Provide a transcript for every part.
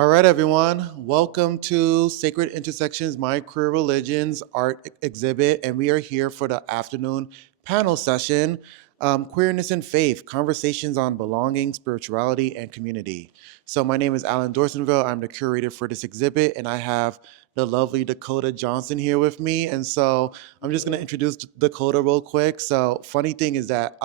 All right, everyone. Welcome to Sacred Intersections, My Queer Religions art exhibit. And we are here for the afternoon panel session, Queerness and Faith, Conversations on Belonging, Spirituality, and Community. So my name is Alan Dorsonville. I'm the curator for this exhibit, and I have the lovely Decoda Johnson here with me. And so I'm just going to introduce Decoda real quick. So funny thing is that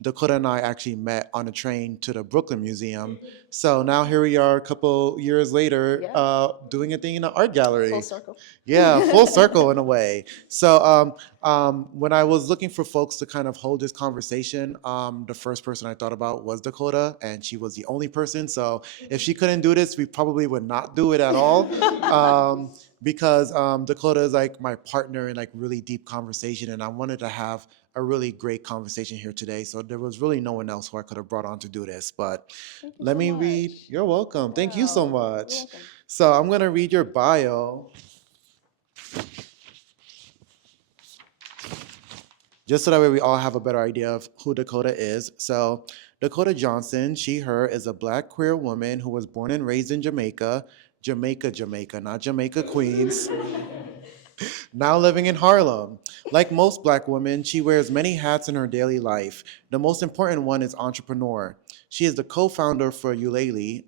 Decoda and I actually met on a train to the Brooklyn Museum. So now here we are a couple years later, Yeah. doing a thing in an art gallery. Full circle. Yeah, full circle in a way. So when I was looking for folks to kind of hold this conversation, the first person I thought about was Decoda, and she was the only person. So if she couldn't do this, we probably would not do it at all. Because Decoda is like my partner in like really deep conversation, and I wanted to have a really great conversation here today. So there was really no one else who I could have brought on to do this. But Thank you let so me much. read. You're welcome. Thank you so Wow. much. You're welcome. So I'm gonna read your bio, just so that way we all have a better idea of who Decoda is. So Decoda Johnson, she, her, is a Black queer woman who was born and raised in Jamaica, Jamaica, not Jamaica, Queens. Now living in Harlem. Like most Black women, she wears many hats in her daily life. The most important one is entrepreneur. She is the co-founder for Ulele,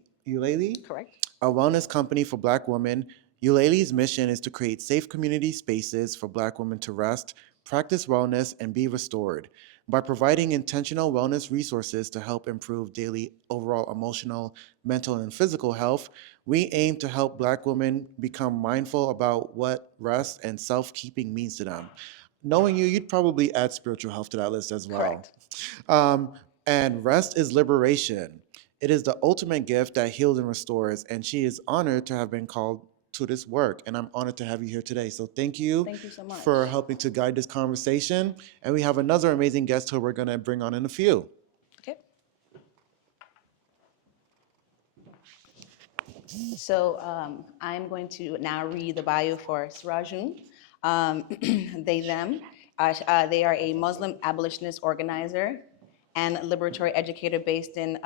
Correct. a wellness company for Black women. Ulele's mission is to create safe community spaces for Black women to rest, practice wellness, and be restored. By providing intentional wellness resources to help improve daily overall emotional, mental, and physical health, we aim to help Black women become mindful about what rest and self keeping means to them. Knowing you, you'd probably add spiritual health to that list as well. Correct. Um, and rest is liberation. It is the ultimate gift that heals and restores, and she is honored to have been called to this work. And I'm honored to have you here today. So thank you Thank you so much. for helping to guide this conversation. And we have another amazing guest who we're going to bring on in a few. Okay. So I'm going to now read the bio for Sirajum. They, them. They are a Muslim abolitionist organizer and liberatory educator based in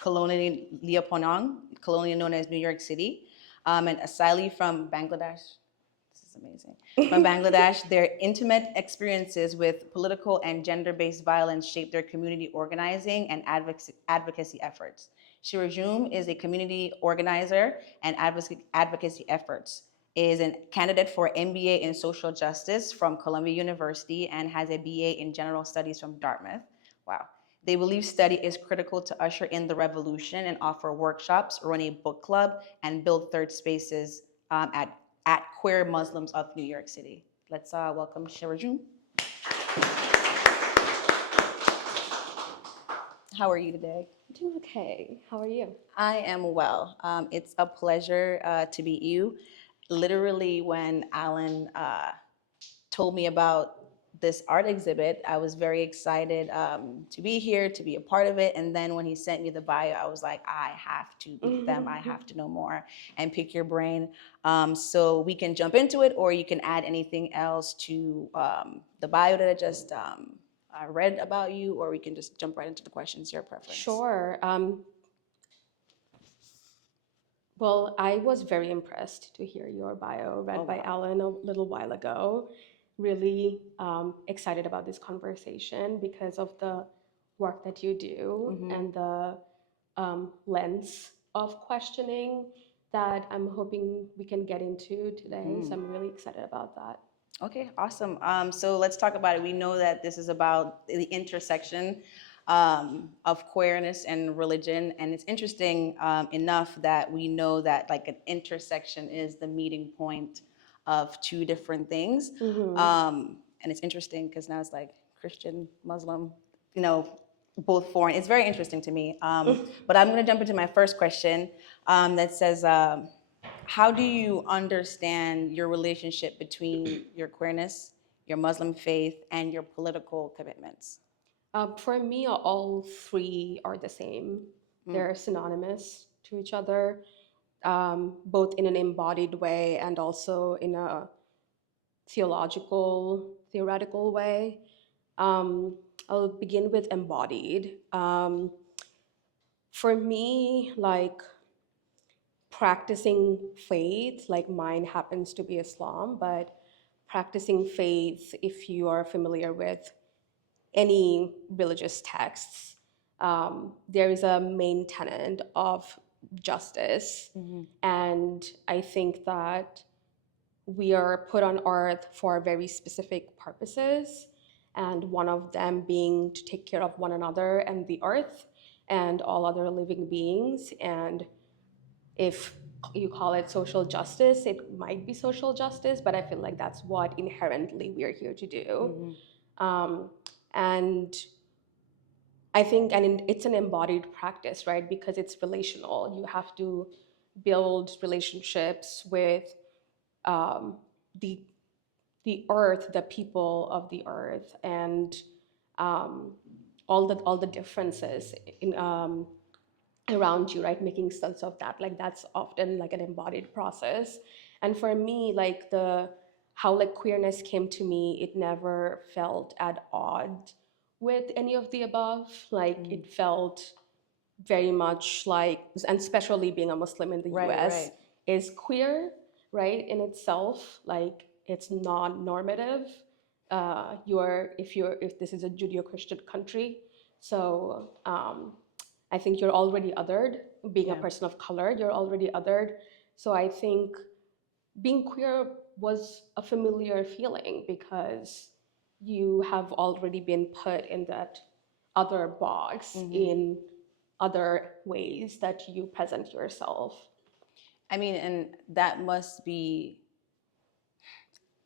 colonial Leopolding, colonially known as New York City, and asylee from Bangladesh. This is amazing. From Bangladesh, their intimate experiences with political and gender-based violence shaped their community organizing and advocacy efforts. Sirajum is a community organizer and advocacy efforts, is a candidate for MBA in social justice from Columbia University and has a BA in general studies from Dartmouth. Wow. They believe study is critical to usher in the revolution and offer workshops, run a book club, and build third spaces at Queer Muslims of New York City. Let's welcome Sirajum. How are you today? I'm doing okay. How are you? I am well. It's a pleasure to meet you. Literally, when Alan told me about this art exhibit, I was very excited to be here, to be a part of it. And then when he sent me the bio, I was like, I have to meet them. I have to know more and pick your brain. So we can jump into it, or you can add anything else to the bio that I just read about you, or we can just jump right into the questions, your preference. Sure. Well, I was very impressed to hear your bio read by Alan a little while ago. Really excited about this conversation because of the work that you do and the lens of questioning that I'm hoping we can get into today. So I'm really excited about that. Okay, awesome. So let's talk about it. We know that this is about the intersection of queerness and religion, and it's interesting enough that we know that like an intersection is the meeting point of two different things. And it's interesting because now it's like Christian, Muslim, both foreign. It's very interesting to me. But I'm going to jump into my first question that says, how do you understand your relationship between your queerness, your Muslim faith, and your political commitments? For me, all three are the same. They're synonymous to each other, both in an embodied way and also in a theoretical way. I'll begin with embodied. For me, like practicing faith, like mine happens to be Islam, but practicing faith, if you are familiar with any religious texts, there is a main tenet of justice. And I think that we are put on earth for very specific purposes, and one of them being to take care of one another and the earth and all other living beings. And if you call it social justice, it might be social justice, but I feel like that's what inherently we're here to do. And I think, and it's an embodied practice, right? Because it's relational. You have to build relationships with um, the earth, the people of the earth, and um, all the differences in around you, right? Making sense of that, like that's often like an embodied process. And for me, like the how like queerness came to me, it never felt at odd with any of the above. Like it felt very much like, and especially being a Muslim in the US is queer, right, in itself. Like it's non-normative. If this is a Judeo-Christian country, so I think you're already othered. Being a person of color, you're already othered. So I think being queer was a familiar feeling because you have already been put in that other box in other ways that you present yourself. I mean, and that must be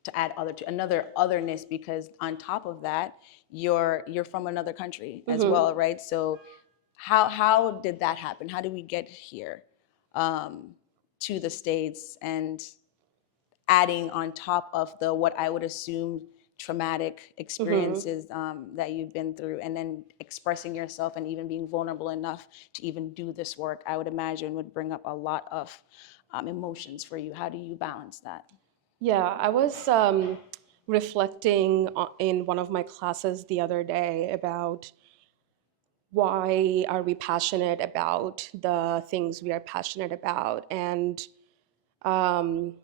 to add other to another otherness, because on top of that, you're from another country as well, right? So how did that happen? How did we get here to the States, and adding on top of the what I would assume traumatic experiences that you've been through, and then expressing yourself and even being vulnerable enough to even do this work, I would imagine would bring up a lot of emotions for you. How do you balance that? Yeah, I was reflecting in one of my classes the other day about why are we passionate about the things we are passionate about. And um,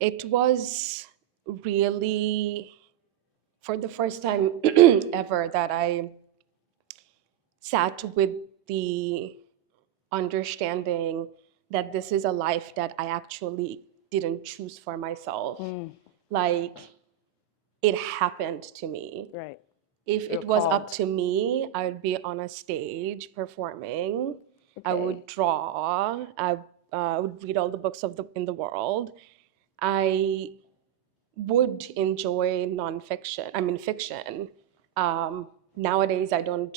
it was really for the first time ever that I sat with the understanding that this is a life that I actually didn't choose for myself. Like it happened to me. Right. If it was up to me, I would be on a stage performing. I would draw. I would read all the books in the world. I would enjoy nonfiction. I mean fiction. Nowadays, I don't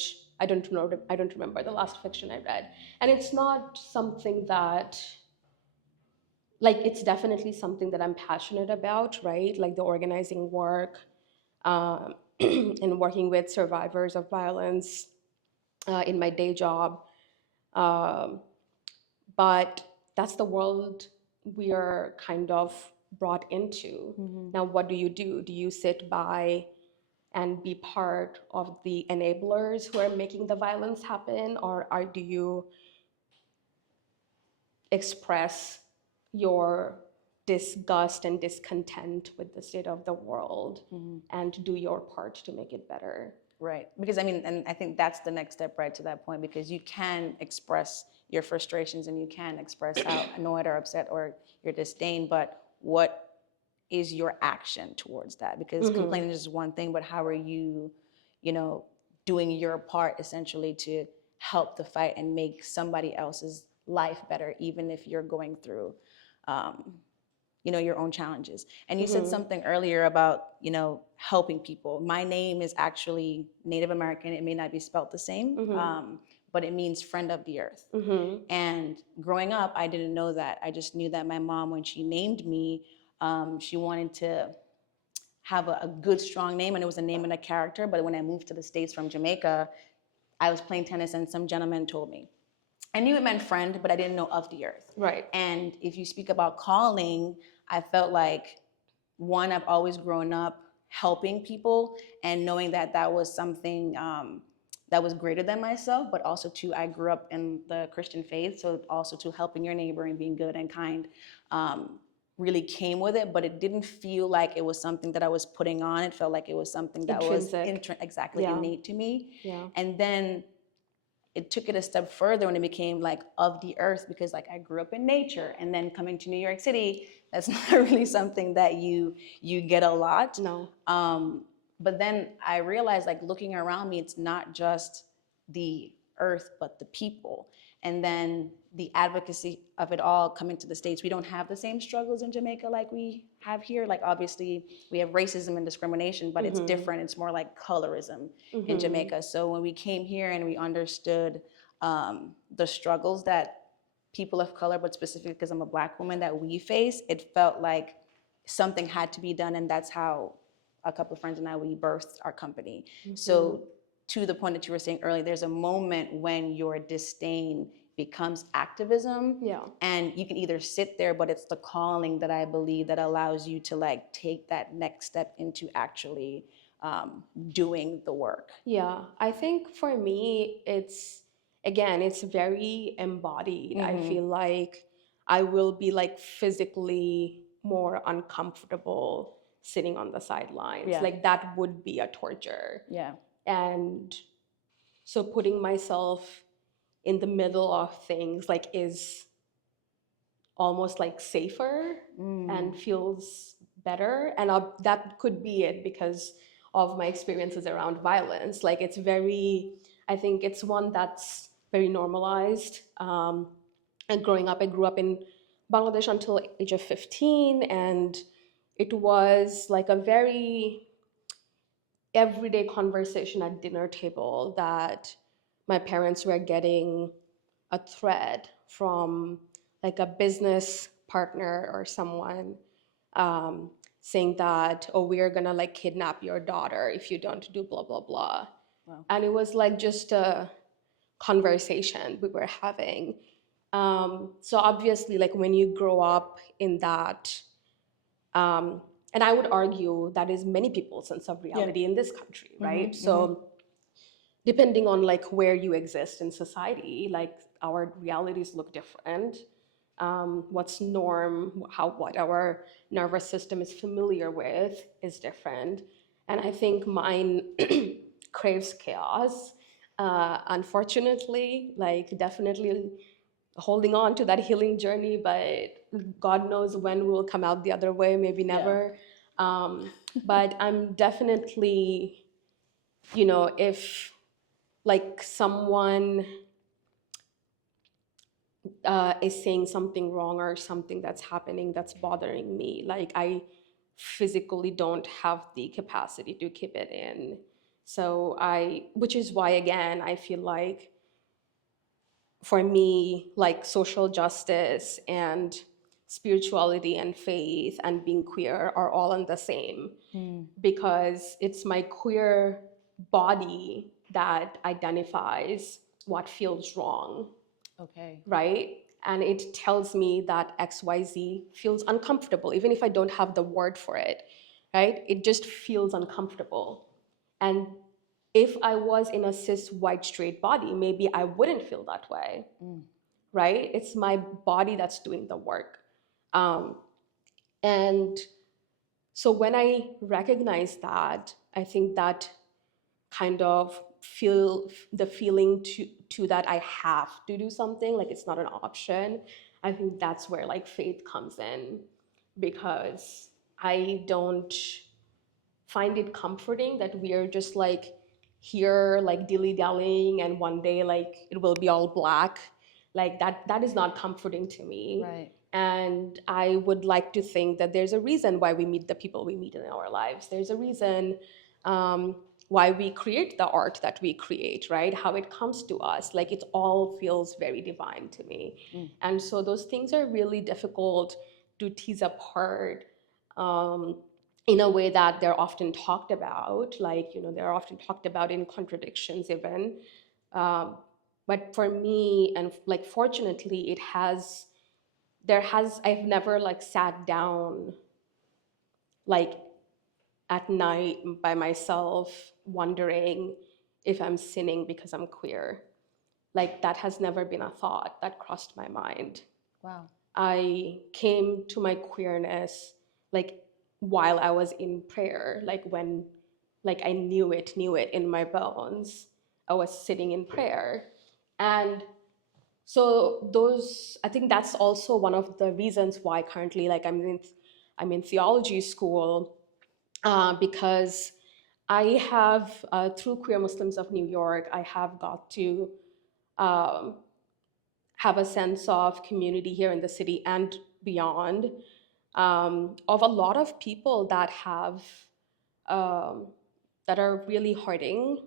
know. I don't remember the last fiction I read, and it's not something that. Like it's definitely something that I'm passionate about, right? Like the organizing work, and working with survivors of violence in my day job. Um, but that's the world we are kind of brought into. Now, what do? Do you sit by and be part of the enablers who are making the violence happen, or do you express your disgust and discontent with the state of the world and do your part to make it better? Right. Because I mean, and I think that's the next step right to that point, because you can express your frustrations and you can express how annoyed or upset or your disdain, but what is your action towards that? Because complaining is one thing, but how are you, doing your part essentially to help the fight and make somebody else's life better, even if you're going through your own challenges. And you said something earlier about, helping people. My name is actually Native American. It may not be spelled the same, but it means friend of the earth. And growing up, I didn't know that. I just knew that my mom, when she named me, she wanted to have a good, strong name, and it was a name and a character. But when I moved to the States from Jamaica, I was playing tennis, and some gentleman told me. I knew it meant friend, but I didn't know of the earth. Right. And if you speak about calling, I felt like, one, I've always grown up helping people and knowing that that was something that was greater than myself, but also too, I grew up in the Christian faith, so also to helping your neighbor and being good and kind really came with it, but it didn't feel like it was something that I was putting on. It felt like it was something that was Intrinsic. exactly Yeah. innate to me. Yeah. And then it took it a step further when it became like of the earth, because like I grew up in nature, and then coming to New York City, that's not really something that you get a lot. No. But then I realized, like looking around me, it's not just the earth but the people, and then the advocacy of it all coming to the States. We don't have the same struggles in Jamaica like we have here. Like obviously we have racism and discrimination, but it's different. It's more like colorism in Jamaica. So when we came here and we understood the struggles that people of color, but specifically because I'm a Black woman, that we face, it felt like something had to be done, and that's how a couple of friends and I, we birthed our company. So to the point that you were saying earlier, there's a moment when your disdain becomes activism. Yeah. And you can either sit there, but it's the calling that I believe that allows you to like take that next step into actually doing the work. Yeah, I think for me, it's very embodied. I feel like I will be like physically more uncomfortable sitting on the sidelines. Yeah. Like that would be a torture. Yeah. And so putting myself in the middle of things like is almost like safer and feels better. And that could be it because of my experiences around violence. Like I think it's one that's very normalized. And growing up, I grew up in Bangladesh until age of 15, and it was like a very everyday conversation at dinner table that my parents were getting a threat from like a business partner or someone um, saying that, oh, we are gonna like kidnap your daughter if you don't do blah blah blah. Wow. And it was like just a conversation we were having. So obviously, like when you grow up in that, and I would argue that is many people's sense of reality in this country, right? So depending on like where you exist in society, like our realities look different. What's norm, what our nervous system is familiar with is different. And I think mine craves chaos. Unfortunately, like definitely holding on to that healing journey, but God knows when we'll come out the other way, maybe never. But I'm definitely, if like someone is saying something wrong or something that's happening that's bothering me, like I physically don't have the capacity to keep it in. So which is why, again, I feel like for me, like social justice and spirituality and faith and being queer are all in the same, because it's my queer body that identifies what feels wrong. Okay. Right? And it tells me that XYZ feels uncomfortable, even if I don't have the word for it, right? It just feels uncomfortable. And if I was in a cis white straight body, maybe I wouldn't feel that way, right? It's my body that's doing the work. And so when I recognize that, I think that kind of feel the feeling to that I have to do something, like it's not an option. I think that's where like faith comes in, because I don't find it comforting that we are just like here like dilly-dallying and one day like it will be all black. Like that is not comforting to me. Right. And I would like to think that there's a reason why we meet the people we meet in our lives. There's a reason why we create the art that we create, right? How it comes to us. Like it all feels very divine to me. And so those things are really difficult to tease apart in a way that they're often talked about. Like, they're often talked about in contradictions even. But for me, and like fortunately, I've never like sat down like at night by myself wondering if I'm sinning because I'm queer. Like, that has never been a thought that crossed my mind. Wow. I came to my queerness like while I was in prayer, like when like I knew it in my bones. I was sitting in prayer. And so those, I think that's also one of the reasons why currently like I'm in theology school, because I have, through Queer Muslims of New York, I have got to um, have a sense of community here in the city and beyond, of a lot of people that have, um, that are really hurting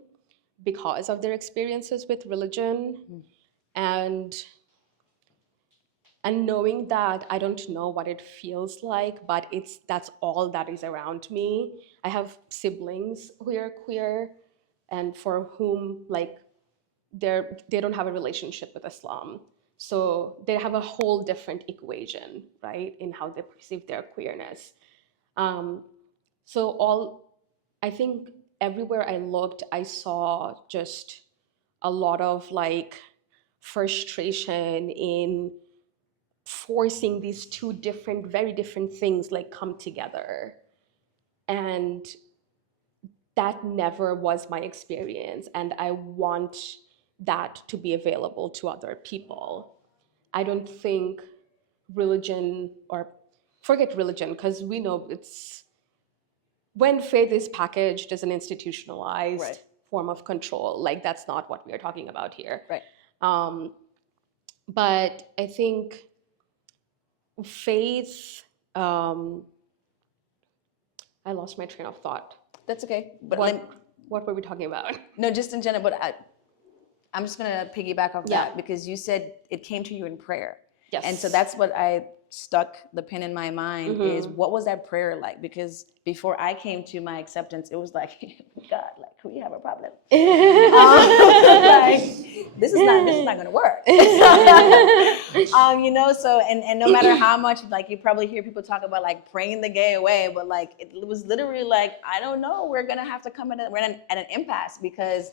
because of their experiences with religion. And knowing that I don't know what it feels like, but that's all that is around me. I have siblings who are queer, and for whom like they don't have a relationship with Islam, so they have a whole different equation, right, in how they perceive their queerness. Um, so all I think everywhere I looked, I saw just a lot of like frustration in forcing these two different, very different things like come together. And that never was my experience. And I want that to be available to other people. I don't think religion, or forget religion, because we know it's when faith is packaged as an institutionalized Right. form of control, like that's not what we are talking about here. Right. Um, but I think faith, um, I lost my train of thought. That's okay. But What were we talking about? no, just in general. But I'm just gonna piggyback off Yeah. that because you said it came to you in prayer. Yes. And so that's what I stuck the pin in my mind is what was that prayer like? Because before I came to my acceptance, it was like, God, like we have a problem. Like this is not gonna work. You know, so and no matter how much like you probably hear people talk about like praying the gay away, but like it was literally like, I don't know, we're gonna have to come we're at an impasse because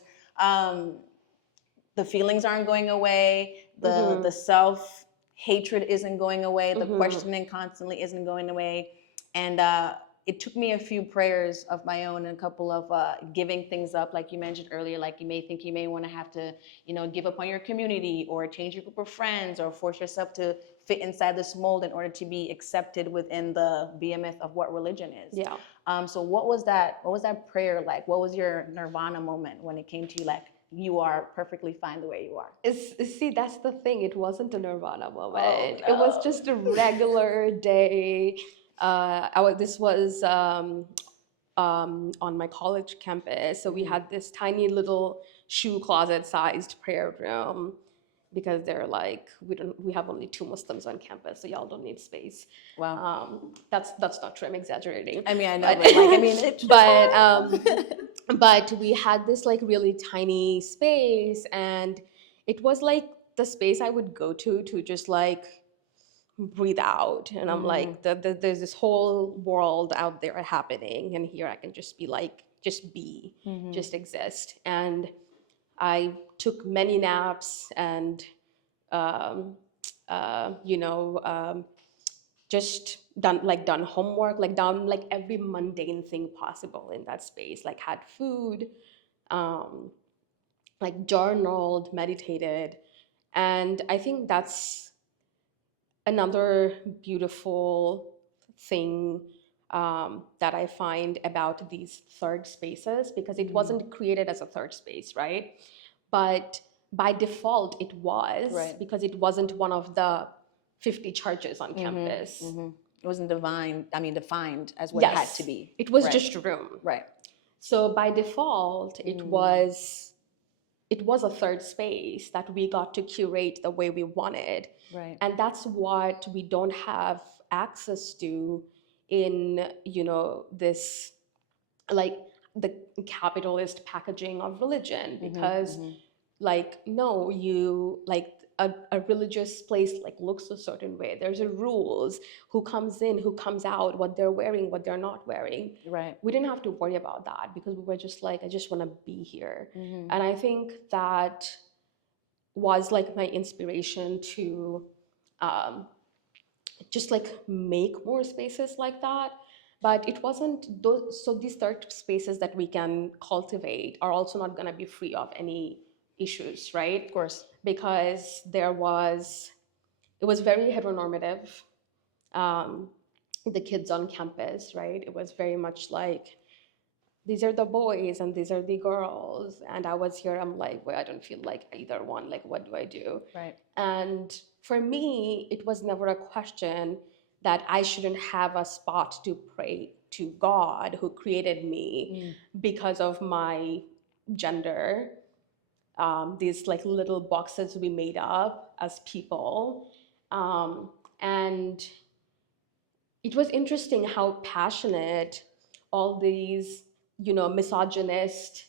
the feelings aren't going away, the self hatred isn't going away, the questioning constantly isn't going away. And it took me a few prayers of my own and a couple of giving things up, like you mentioned earlier. Like you may think you may want to have to, you know, give up on your community or change your group of friends or force yourself to fit inside this mold in order to be accepted within the behemoth of what religion is. Yeah. So what was that prayer like? What was your nirvana moment when it came to you, like you are perfectly fine the way you are? See, that's the thing. It wasn't a nirvana moment. Oh, It was no. just a regular day. This was on my college campus. So we had this tiny little shoe closet sized prayer room because they're like, we have only 2 Muslims on campus, so y'all don't need space. Wow. That's not true. I'm exaggerating. I mean, I know, but like, I mean, it's but we had this like really tiny space, and it was like the space I would go to just like breathe out. And I'm like, there's this whole world out there happening, and here I can just be like, just be, just exist. And I took many naps and um, you know, just done homework, like done like every mundane thing possible in that space, like had food, um, like journaled, meditated. And I think that's another beautiful thing that I find about these third spaces, because it wasn't created as a third space, right? But by default, it was, Right. because it wasn't one of the 50 churches on campus. It wasn't defined as what it had to be. It was Right. just a room. Right. So by default, it was a third space that we got to curate the way we wanted. Right. And that's what we don't have access to in, you know, this like the capitalist packaging of religion, because like no, you like a religious place like looks a certain way. There's a rules, who comes in, who comes out, what they're wearing, what they're not wearing. Right. We didn't have to worry about that because we were just like, I just want to be here. Mm-hmm. And I think that was like my inspiration to um, just like make more spaces like that. But it wasn't those, so these third spaces that we can cultivate are also not going to be free of any issues, right? Of course. Because it was very heteronormative. Um, the kids on campus, right? It was very much like, these are the boys and these are the girls. And I was here, I'm like, well, I don't feel like either one. Like, what do I do? Right. And for me, it was never a question that I shouldn't have a spot to pray to God who created me because of my gender. These like little boxes we made up as people. And it was interesting how passionate all these, misogynist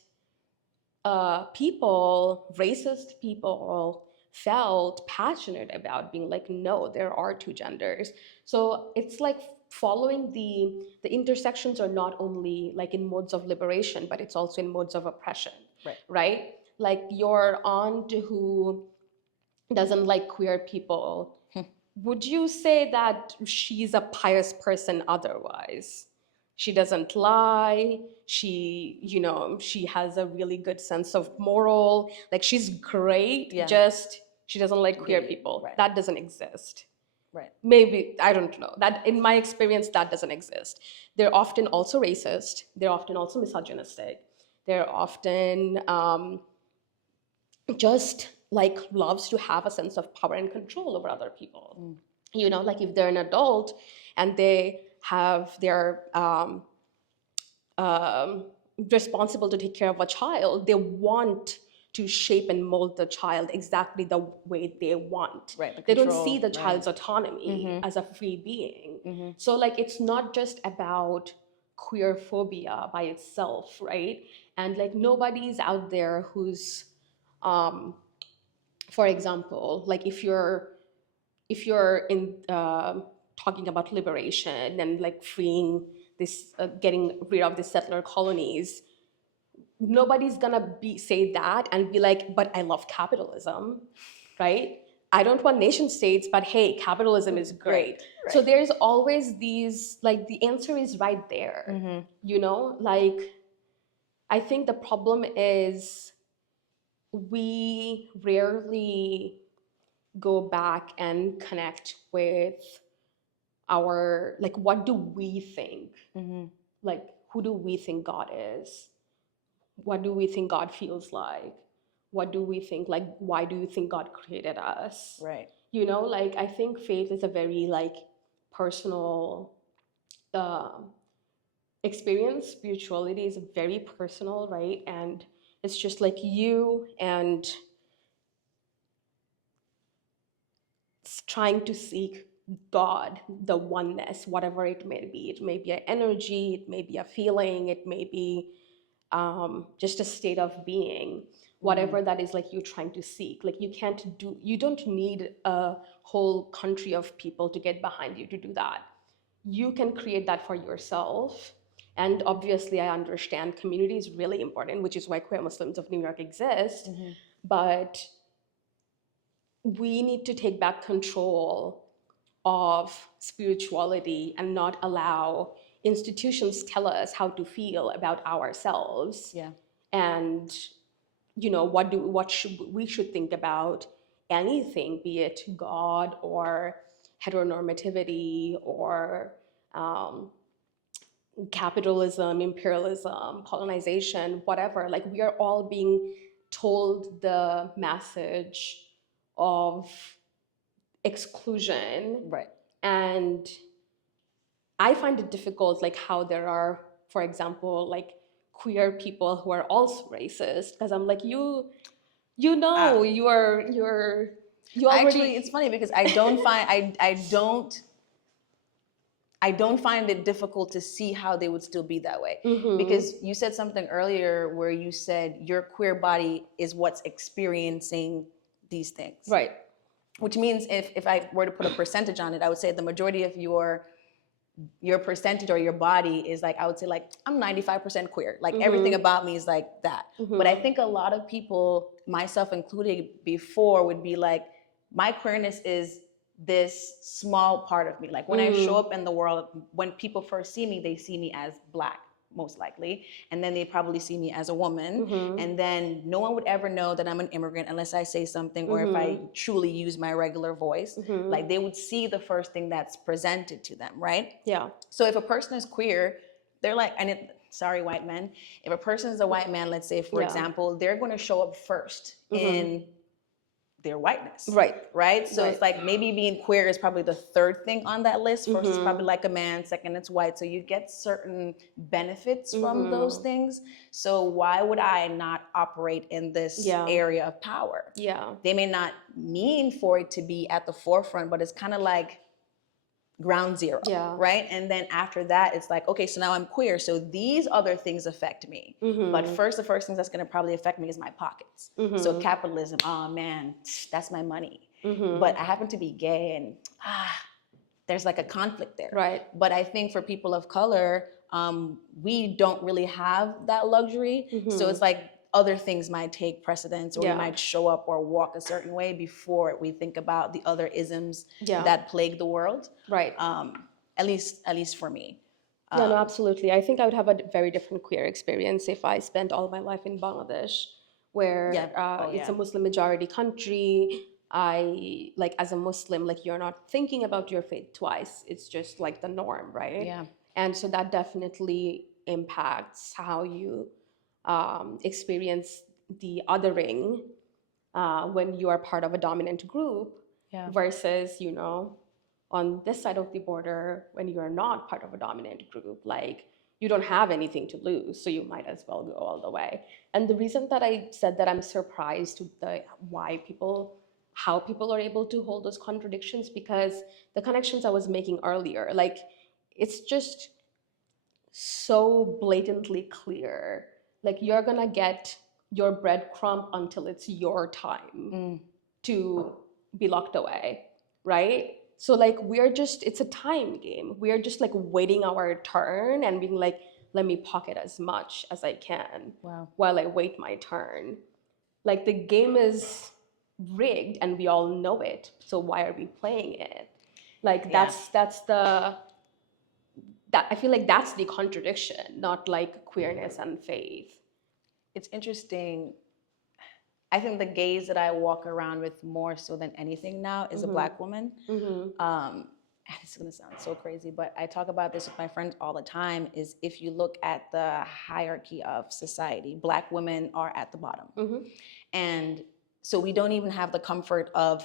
people, racist people felt passionate about being like, no, there are two genders. So it's like following the intersections are not only like in modes of liberation, but it's also in modes of oppression, Right. right? Like your aunt who doesn't like queer people, would you say that she's a pious person otherwise? She doesn't lie. She has a really good sense of moral. Like she's great. Yeah. Just she doesn't like queer Gay, people. right. That doesn't exist. Right. Maybe, I don't know. That in my experience, that doesn't exist. They're often also racist. They're often also misogynistic. They're often just like loves to have a sense of power and control over other people. Like if they're an adult and they're responsible to take care of a child, they want to shape and mold the child exactly the way they want. Right, the They don't control, see the right. child's autonomy as a free being. Mm-hmm. So like it's not just about queer phobia by itself, right? And like nobody's out there who's for example, like if you're in talking about liberation and like freeing this, getting rid of the settler colonies, nobody's gonna say that and be like, but I love capitalism, right? I don't want nation states, but hey, capitalism is great. Right. So there's always these, like the answer is right there, like I think the problem is we rarely go back and connect with our, like, what do we think? Like, who do we think God is? What do we think God feels like? What do we think, like, why do you think God created us? Right. Like, I think faith is a very, like, personal experience. Spirituality is very personal, right? And it's just like you and trying to seek God, the oneness, whatever it may be. It may be an energy, it may be a feeling, it may be just a state of being, whatever that is, like you're trying to seek. Like you don't need a whole country of people to get behind you to do that. You can create that for yourself. And obviously, I understand community is really important, which is why Queer Muslims of New York exist. But we need to take back control of spirituality and not allow institutions tell us how to feel about ourselves. Yeah. And what we should think about anything, be it God or heteronormativity or capitalism, imperialism, colonization, whatever. Like we are all being told the message of exclusion. Right. And I find it difficult, like how there are, for example, like queer people who are also racist, because I'm like, you already. Actually, it's funny because I don't find I don't find it difficult to see how they would still be that way. Because you said something earlier where you said your queer body is what's experiencing these things. Right. which means if I were to put a percentage on it, I would say the majority of your percentage or your body is like, I would say like I'm 95% queer. Like everything about me is like that. But I think a lot of people, myself included before, would be like, my queerness is this small part of me. Like when I show up in the world, when people first see me, they see me as Black, most likely, and then they probably see me as a woman, and then no one would ever know that I'm an immigrant unless I say something, or if I truly use my regular voice. Like they would see the first thing that's presented to them, right? Yeah. So if a person is queer, they're like, sorry, white men, if a person is a white man, let's say, for example, they're going to show up first in their whiteness. Right. So it's like maybe being queer is probably the third thing on that list. First is probably like a man, second it's white. So you get certain benefits from those things. So why would I not operate in this area of power? Yeah. They may not mean for it to be at the forefront, but it's kind of like ground zero, right? And then after that, it's like, okay, so now I'm queer, so these other things affect me. But first, the first things that's going to probably affect me is my pockets. So capitalism, oh man, that's my money. But I happen to be gay, and there's like a conflict there. Right. But I think for people of color, we don't really have that luxury. So it's like other things might take precedence, or we might show up or walk a certain way before we think about the other isms that plague the world. Right. At least for me. Yeah, no, absolutely. I think I would have a very different queer experience if I spent all my life in Bangladesh, where it's a Muslim majority country. I like, as a Muslim, like, you're not thinking about your faith twice. It's just like the norm, right? Yeah. And so that definitely impacts how you experience the othering when you are part of a dominant group versus, on this side of the border, when you're not part of a dominant group, like, you don't have anything to lose, so you might as well go all the way. And the reason that I said that I'm surprised to how people are able to hold those contradictions, because the connections I was making earlier, like, it's just so blatantly clear. Like, you're gonna get your breadcrumb until it's your time to be locked away, right? So like, it's a time game. We're just like waiting our turn and being like, let me pocket as much as I can while I wait my turn. Like, the game is rigged and we all know it. So why are we playing it? Like, I feel like that's the contradiction, not like queerness and faith. It's interesting. I think the gaze that I walk around with more so than anything now is a Black woman. It's going to sound so crazy, but I talk about this with my friends all the time, is if you look at the hierarchy of society, Black women are at the bottom. And so we don't even have the comfort of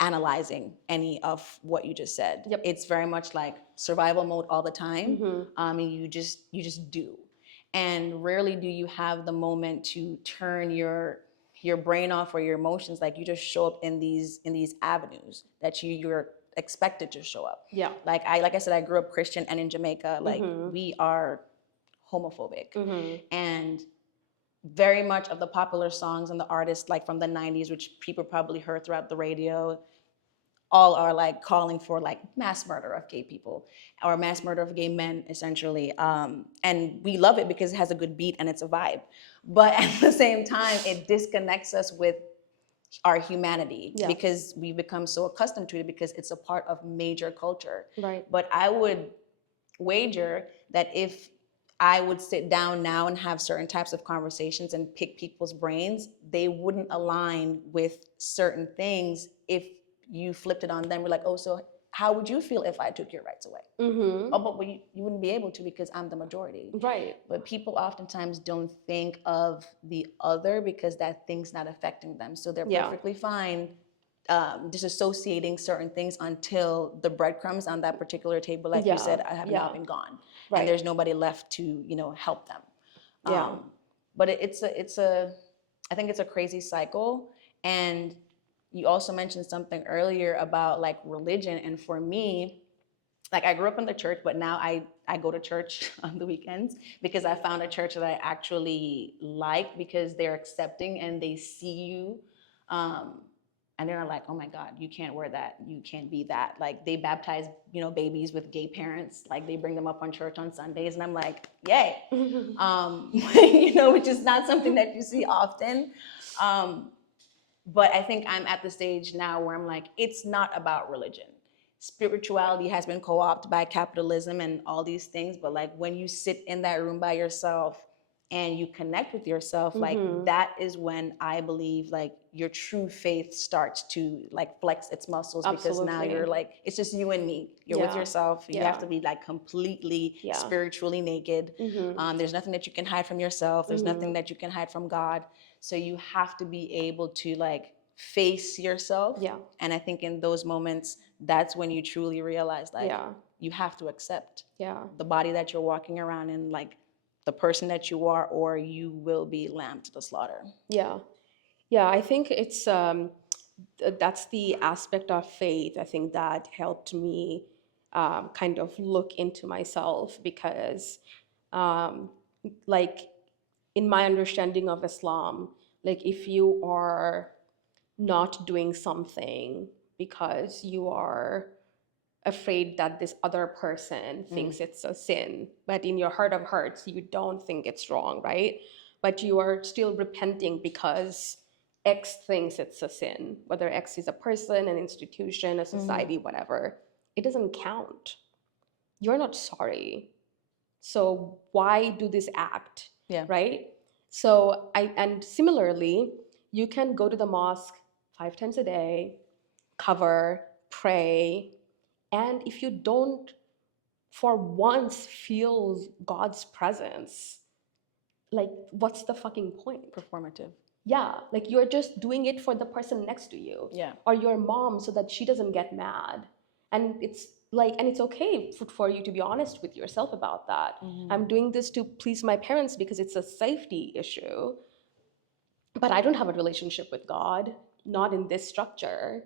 analyzing any of what you just said. It's very much like survival mode all the time. And you just do. And rarely do you have the moment to turn your brain off or your emotions. Like, you just show up in these avenues that you're expected to show up. Like I said, I grew up Christian, and in Jamaica, like, we are homophobic. And very much of the popular songs and the artists, like from the 90s, which people probably heard throughout the radio, all are like calling for like mass murder of gay people, or mass murder of gay men, essentially. And we love it because it has a good beat and it's a vibe. But at the same time, it disconnects us with our humanity because we've become so accustomed to it, because it's a part of major culture. Right. But I would wager that if I would sit down now and have certain types of conversations and pick people's brains, they wouldn't align with certain things if you flipped it on them. We're like, oh, so how would you feel if I took your rights away? Oh, but you wouldn't be able to because I'm the majority. Right. But people oftentimes don't think of the other because that thing's not affecting them. So they're perfectly fine disassociating certain things until the breadcrumbs on that particular table, like you said, have now been gone. Right. And there's nobody left to, help them. But I think it's a crazy cycle. And you also mentioned something earlier about like religion. And for me, like, I grew up in the church, but now I go to church on the weekends because I found a church that I actually like, because they're accepting and they see you and they're like, oh my God, you can't wear that, you can't be that. Like they baptize, babies with gay parents, like they bring them up on church on Sundays, and I'm like, yay. Which is not something that you see often. But I think I'm at the stage now where I'm like, it's not about religion. Spirituality has been co-opted by capitalism and all these things, but like when you sit in that room by yourself and you connect with yourself, like that is when I believe like your true faith starts to like flex its muscles, because now you're like, it's just you and me. You're with yourself. You have to be like completely spiritually naked. There's nothing that you can hide from yourself. There's nothing that you can hide from God. So you have to be able to like face yourself. And I think in those moments, that's when you truly realize like you have to accept the body that you're walking around in, like the person that you are, or you will be lambed to the slaughter. I think it's that's the aspect of faith, I think, that helped me kind of look into myself, because like in my understanding of Islam, like if you are not doing something because you are afraid that this other person thinks it's a sin, but in your heart of hearts, you don't think it's wrong, right? But you are still repenting because X thinks it's a sin, whether X is a person, an institution, a society, whatever. It doesn't count. You're not sorry. So why do this act? Right? So and similarly, you can go to the mosque 5 times a day, cover, pray, and if you don't for once feel God's presence, like what's the fucking point? Performative. Like you're just doing it for the person next to you, or your mom, so that she doesn't get mad. And it's like, and it's okay for you to be honest with yourself about that. I'm doing this to please my parents because it's a safety issue, but I don't have a relationship with God, not in this structure.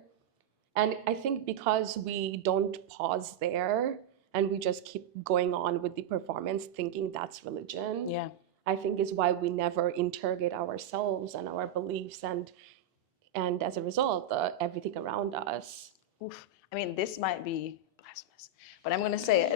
And I think because we don't pause there and we just keep going on with the performance thinking that's religion, I think is why we never interrogate ourselves and our beliefs, and as a result, everything around us. Oof. I mean, this might be blasphemous, but I'm going to say it.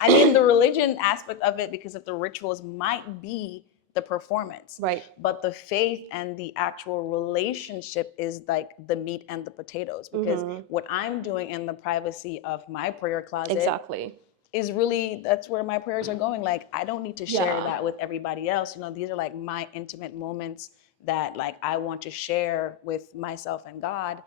I mean, the religion aspect of it, because of the rituals, might be the performance, right? But the faith and the actual relationship is like the meat and the potatoes, because what I'm doing in the privacy of my prayer closet is really, that's where my prayers are going. Like, I don't need to share that with everybody else. These are like my intimate moments that like I want to share with myself and God.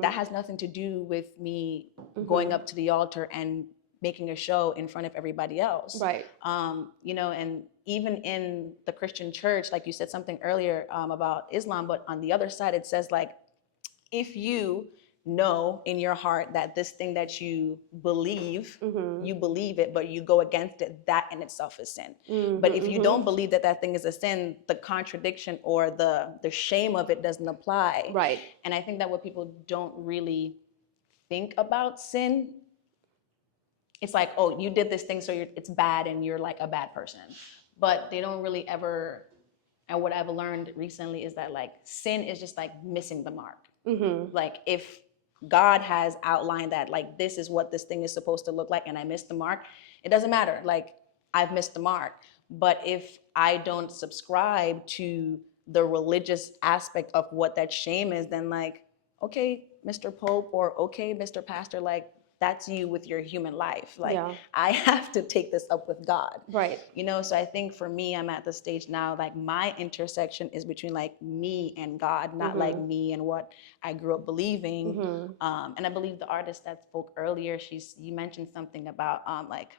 That has nothing to do with me going up to the altar and making a show in front of everybody else. Right. And even in the Christian church, like you said something earlier about Islam, but on the other side, it says like, if you know in your heart that this thing that you believe it, but you go against it, that in itself is sin. But if you don't believe that that thing is a sin, the contradiction or the shame of it doesn't apply. Right. And I think that what people don't really think about sin, it's like, oh, you did this thing, so it's bad and you're like a bad person. But they don't really ever, and what I've learned recently is that like sin is just like missing the mark. Like if God has outlined that like this is what this thing is supposed to look like and I missed the mark, it doesn't matter. Like I've missed the mark. But if I don't subscribe to the religious aspect of what that shame is, then like, okay, Mr. Pope, or okay, Mr. Pastor, like that's you with your human life. Like I have to take this up with God. Right. So I think for me, I'm at the stage now, like my intersection is between like me and God, not like me and what I grew up believing. And I believe the artist that spoke earlier, you mentioned something about like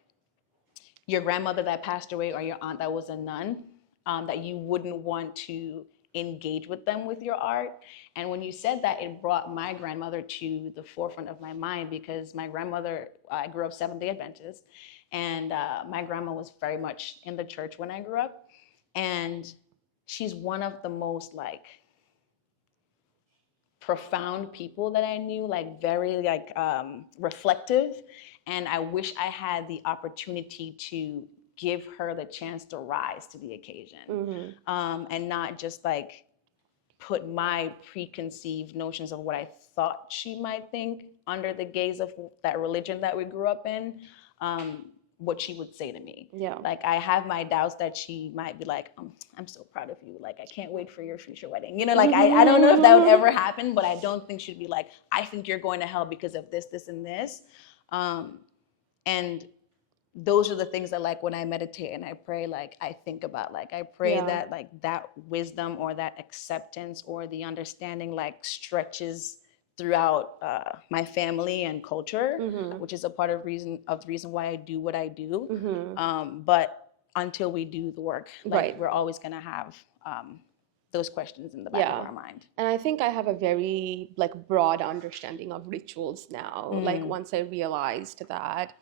your grandmother that passed away or your aunt that was a nun, that you wouldn't want to engage with them with your art. And when you said that, it brought my grandmother to the forefront of my mind, because my grandmother, I grew up Seventh-day Adventist, and my grandma was very much in the church when I grew up. And she's one of the most like profound people that I knew, like very like reflective. And I wish I had the opportunity to give her the chance to rise to the occasion, and not just like put my preconceived notions of what I thought she might think under the gaze of that religion that we grew up in, what she would say to me. Yeah. Like, I have my doubts that she might be like, I'm so proud of you. Like, I can't wait for your future wedding. You know, like, I don't know if that would ever happen, but I don't think she'd be like, I think you're going to hell because of this, this, and this. And those are the things that, like, when I meditate and I pray, like, I think about, like, I pray Yeah. that, like, that wisdom or that acceptance or the understanding, like, stretches throughout my family and culture, which is a part of the reason why I do what I do. But until we do the work, like, Right. we're always gonna have those questions in the back of our mind. And I think I have a very like broad understanding of rituals now. Like once I realized that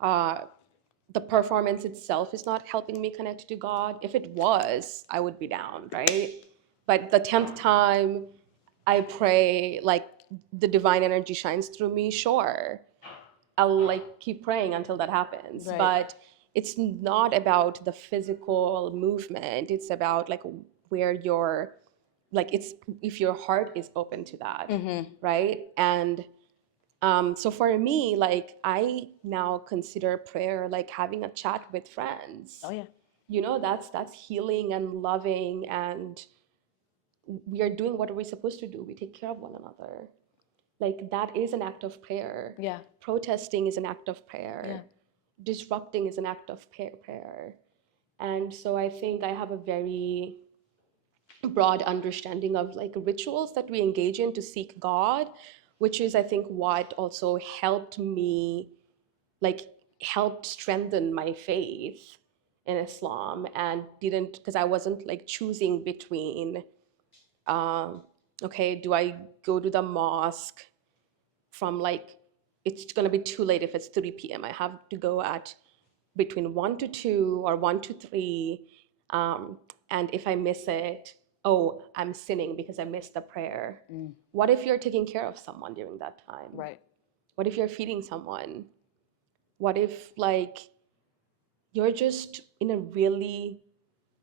the performance itself is not helping me connect to God. If it was, I would be down, right? But the 10th time I pray, like the divine energy shines through me, sure. I'll like keep praying until that happens. Right. But it's not about the physical movement. It's about like where your like it's if your heart is open to that, right? And so for me, like I now consider prayer like having a chat with friends. Oh yeah. You know, that's healing and loving, and we are doing what we're supposed to do. We take care of one another. Like that is an act of prayer. Yeah. Protesting is an act of prayer. Yeah. Disrupting is an act of prayer. And so I think I have a very broad understanding of like rituals that we engage in to seek God, which is I think what also helped me like helped strengthen my faith in Islam, and didn't because I wasn't like choosing between okay, do I go to the mosque from like it's going to be too late if it's 3 p.m. I have to go at between 1 to 2 or 1 to 3. And if I miss it, oh, I'm sinning because I missed the prayer. What if you're taking care of someone during that time? Right. What if you're feeding someone? What if like you're just in a really,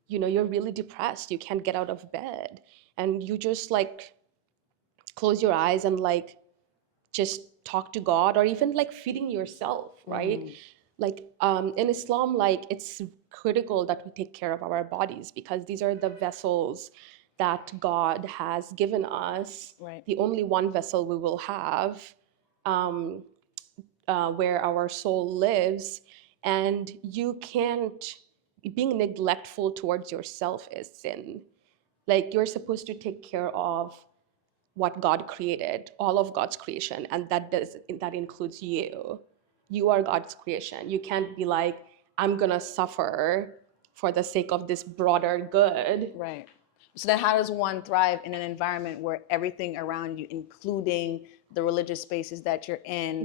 you're really depressed, you can't get out of bed, and you just like close your eyes and like just talk to God, or even like feeding yourself, right? Like in Islam, like it's critical that we take care of our bodies because these are the vessels that God has given us. Right. The only one vessel we will have, where our soul lives, and you can't. Being neglectful towards yourself is sin. Like you're supposed to take care of what God created, all of God's creation, and that includes you. You are God's creation. You can't be like, I'm gonna suffer for the sake of this broader good. Right. So then how does one thrive in an environment where everything around you, including the religious spaces that you're in,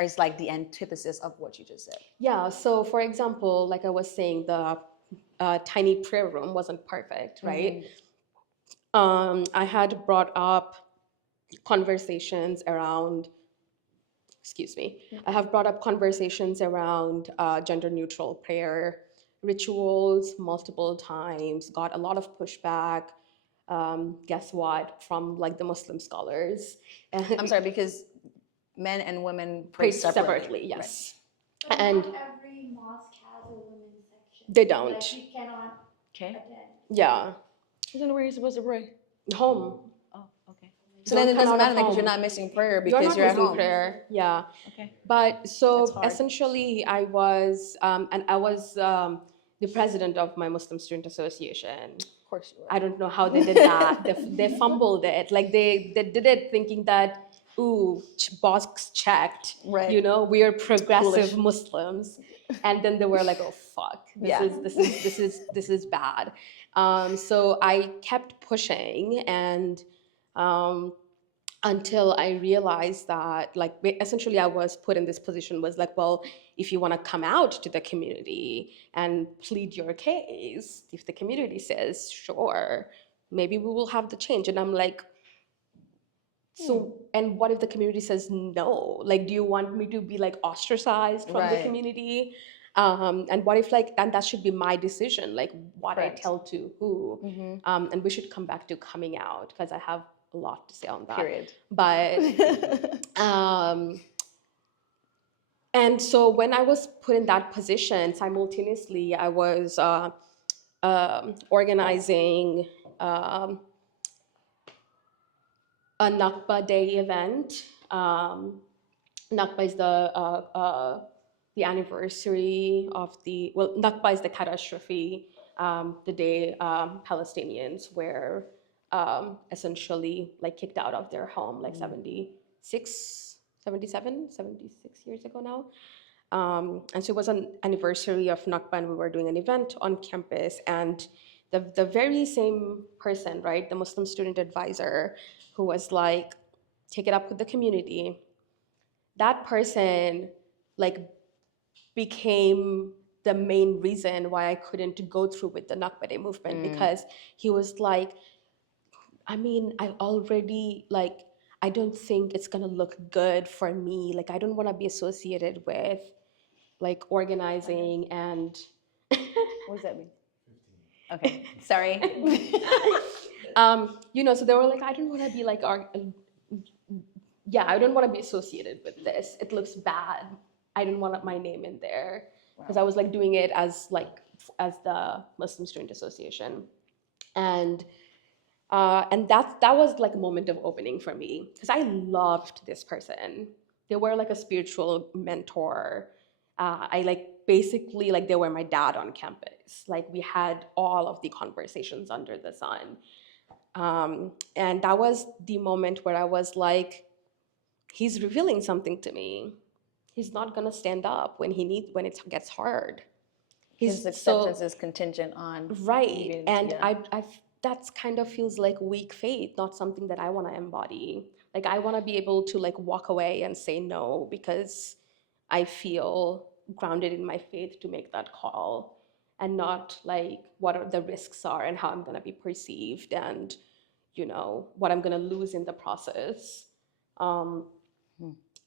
is like the antithesis of what you just said? Yeah, so for example, like I was saying, the tiny prayer room wasn't perfect, right? I had brought up conversations around, excuse me, I have brought up conversations around gender neutral prayer rituals multiple times, got a lot of pushback. Guess what? From like the Muslim scholars. I'm sorry, because men and women Pray pray separately, yes. But And not every mosque has a women's section. they don't. Like you cannot Okay. attend. Yeah. Isn't where you're supposed to pray? Home. Oh, okay. So Don't then it come doesn't out of matter because you're home. not missing prayer You're because not you're at missing home. prayer. Yeah. Okay. But That's so hard. essentially, I was, the president of my Muslim Student Association. Of course you are. I don't know how they did that. They fumbled it. Like they did it thinking that, ooh, box checked. Right. You know, we are progressive Foolish. Muslims, and then they were like, oh fuck, this is bad. So I kept pushing, and until I realized that, like, essentially I was put in this position, was like, well, if you want to come out to the community and plead your case, if the community says, sure, maybe we will have the change. And I'm like, so, and what if the community says no? Like, do you want me to be like ostracized from the Right. community? And what if like, and that should be my decision, like what Correct. I tell to who. And we should come back to coming out because I have a lot to say on that. Period. But and so when I was put in that position, simultaneously I was organizing um, a Nakba Day event. Nakba is the anniversary of the, well, Nakba is the catastrophe, the day Palestinians were essentially like kicked out of their home, like 76 years ago now. And so it was an anniversary of Nakba, and we were doing an event on campus. And the very same person, right, the Muslim student advisor, who was like, take it up with the community, that person like became the main reason why I couldn't go through with the Nakba Day movement, because he was like, I mean, I already like, I don't think it's gonna look good for me. Like, I don't want to be associated with like organizing and What does that mean? Okay, sorry. you know, so they were like, I don't want to be like yeah, I don't want to be associated with this. It looks bad. I didn't want my name in there because I was like doing it as like as the Muslim Student Association, and that was like a moment of opening for me because I loved this person. They were like a spiritual mentor. I like basically like they were my dad on campus. Like we had all of the conversations under the sun, and that was the moment where I was like, he's revealing something to me. He's not gonna stand up when it gets hard. His acceptance is contingent on Right, and I that's kind of feels like weak faith, not something that I want to embody. Like I want to be able to like walk away and say no because I feel grounded in my faith to make that call, and not like what are the risks are and how I'm gonna be perceived, and you know what I'm gonna lose in the process. Um,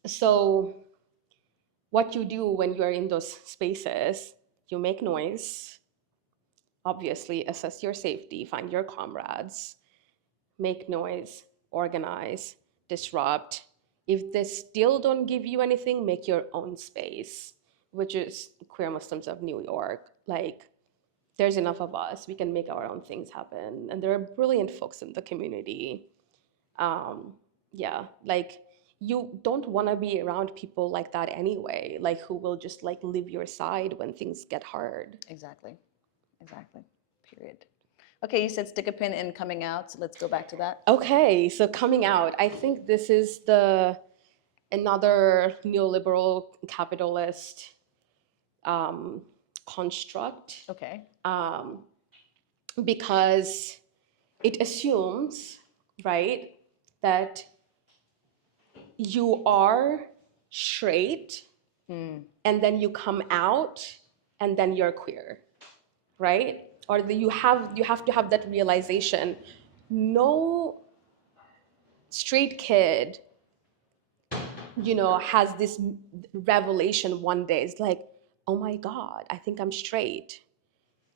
so what you do when you're in those spaces, you make noise, obviously assess your safety, find your comrades, make noise, organize, disrupt. If they still don't give you anything, make your own space, which is Queer Muslims of New York. Like, there's enough of us. We can make our own things happen. And there are brilliant folks in the community. Yeah, like, you don't want to be around people like that anyway, like who will just like leave your side when things get hard. Exactly. Period. Okay, you said stick a pin in coming out, so let's go back to that. Okay, so coming out, I think this is another neoliberal capitalist construct, Okay. because it assumes, right, that you are straight and then you come out and then you're queer, right? Or you have to have that realization. No straight kid, you know, has this revelation one day. It's like, oh my God, I think I'm straight.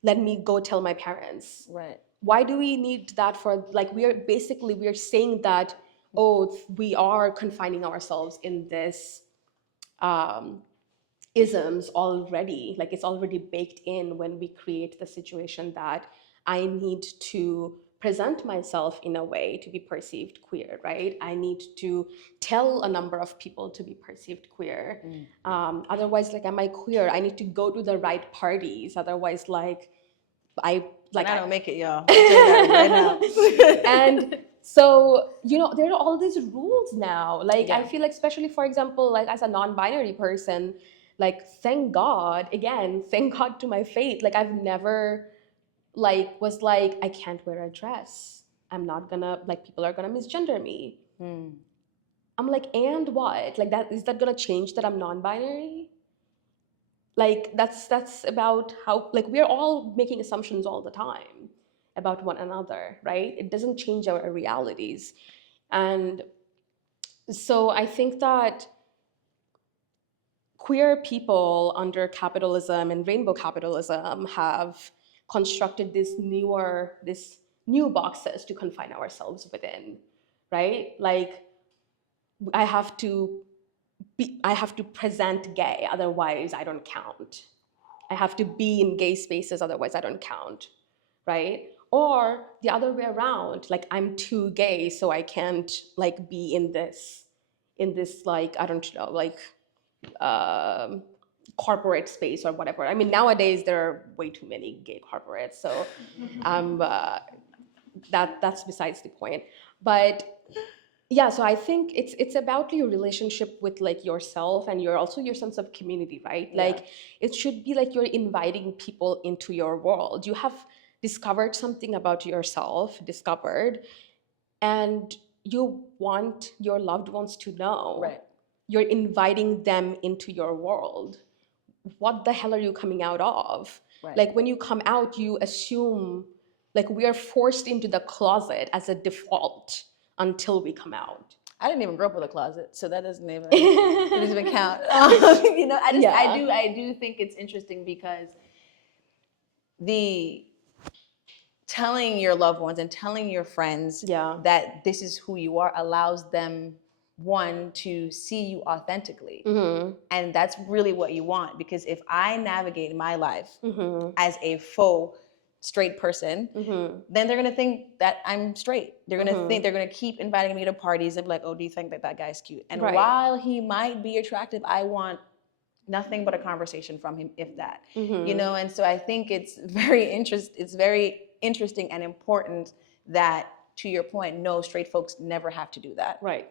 Let me go tell my parents. Right. Why do we need that for, like, we're saying that, oh, we are confining ourselves in this isms already, like it's already baked in when we create the situation that I need to present myself in a way to be perceived queer, right? I need to tell a number of people to be perceived queer. Otherwise, like, am I queer? I need to go to the right parties. Otherwise, like, I don't make it, y'all. Right now. And so, you know, there are all these rules now. Like, Yeah. I feel like, especially, for example, like as a non-binary person, like, thank God to my faith. Like, I've never like was like, I can't wear a dress. I'm not gonna, like, people are gonna misgender me. I'm like, and what? Like, that is that gonna change that I'm non-binary? Like, that's about how, like, we're all making assumptions all the time about one another, right? It doesn't change our realities. And so I think that queer people under capitalism and rainbow capitalism have constructed this new boxes to confine ourselves within, right? Like I have to I have to present gay, otherwise I don't count. I have to be in gay spaces, otherwise I don't count, right? Or the other way around, like I'm too gay, so I can't like be in this like I don't know, like um, corporate space or whatever. I mean, nowadays there are way too many gay corporates, so that's besides the point. But yeah, so I think it's about your relationship with like yourself and your sense of community, right? Yeah. Like it should be like you're inviting people into your world. You have discovered something about yourself, and you want your loved ones to know. Right. You're inviting them into your world. What the hell are you coming out of? Right. Like when you come out, you assume like we are forced into the closet as a default until we come out. I didn't even grow up with a closet, so that doesn't even it doesn't even count. You know, Yeah. I do think it's interesting because the telling your loved ones and telling your friends Yeah. that this is who you are allows them one to see you authentically. And that's really what you want, because if I navigate my life as a faux straight person, then they're gonna think that I'm straight. They're gonna think, they're gonna keep inviting me to parties and be like, oh, do you think that that guy's cute? And Right. while he might be attractive, I want nothing but a conversation from him, if that. You know, and so I think it's very interesting and important that, to your point, no, straight folks never have to do that. Right.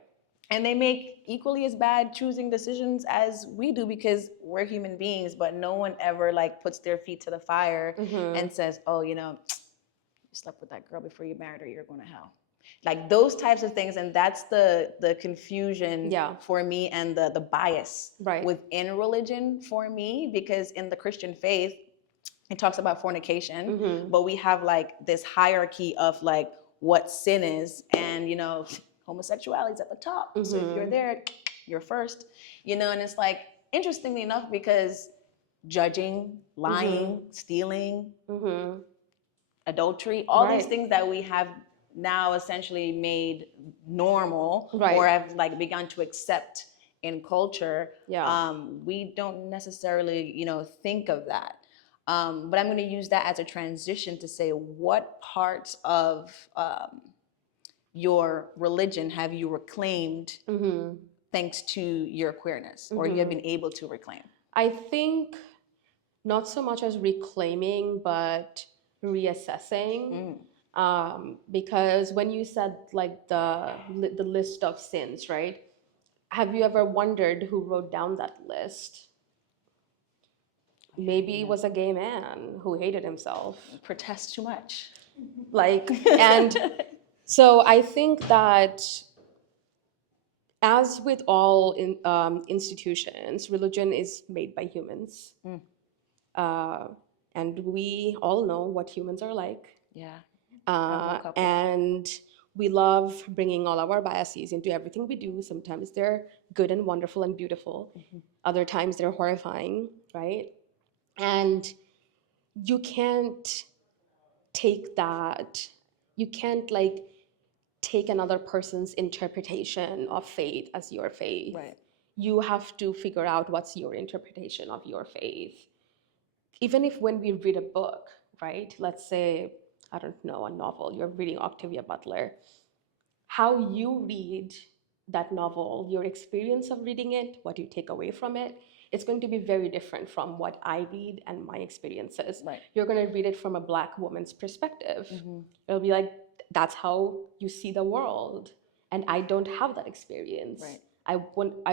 And they make equally as bad choosing decisions as we do, because we're human beings, but no one ever like puts their feet to the fire and says, oh, you know, you slept with that girl before you married her, you're going to hell. Like those types of things. And that's the confusion for me, and the bias within religion for me, because in the Christian faith, it talks about fornication, but we have like this hierarchy of like what sin is, and you know, homosexuality is at the top. So if you're there, you're first, you know. And it's like, interestingly enough, because judging, lying, stealing, adultery, all these things that we have now essentially made normal, or have like begun to accept in culture, we don't necessarily, you know, think of that. But I'm going to use that as a transition to say, what parts of your religion have you reclaimed thanks to your queerness, or you have been able to reclaim? I think not so much as reclaiming, but reassessing. Because when you said like the list of sins, right? Have you ever wondered who wrote down that list? Maybe it was a gay man who hated himself. Protest too much. Like, and so I think that, as with all institutions, religion is made by humans. And we all know what humans are like. Yeah. And we love bringing all of our biases into everything we do. Sometimes they're good and wonderful and beautiful. Other times they're horrifying, right? And you can't take that. You can't like take another person's interpretation of faith as your faith. Right. You have to figure out what's your interpretation of your faith. Even if when we read a book, right? Let's say, I don't know, a novel, you're reading Octavia Butler. How you read that novel, your experience of reading it, what you take away from it, it's going to be very different from what I read and my experiences. Right. You're going to read it from a Black woman's perspective. It'll be like, that's how you see the world. And I don't have that experience. Right. I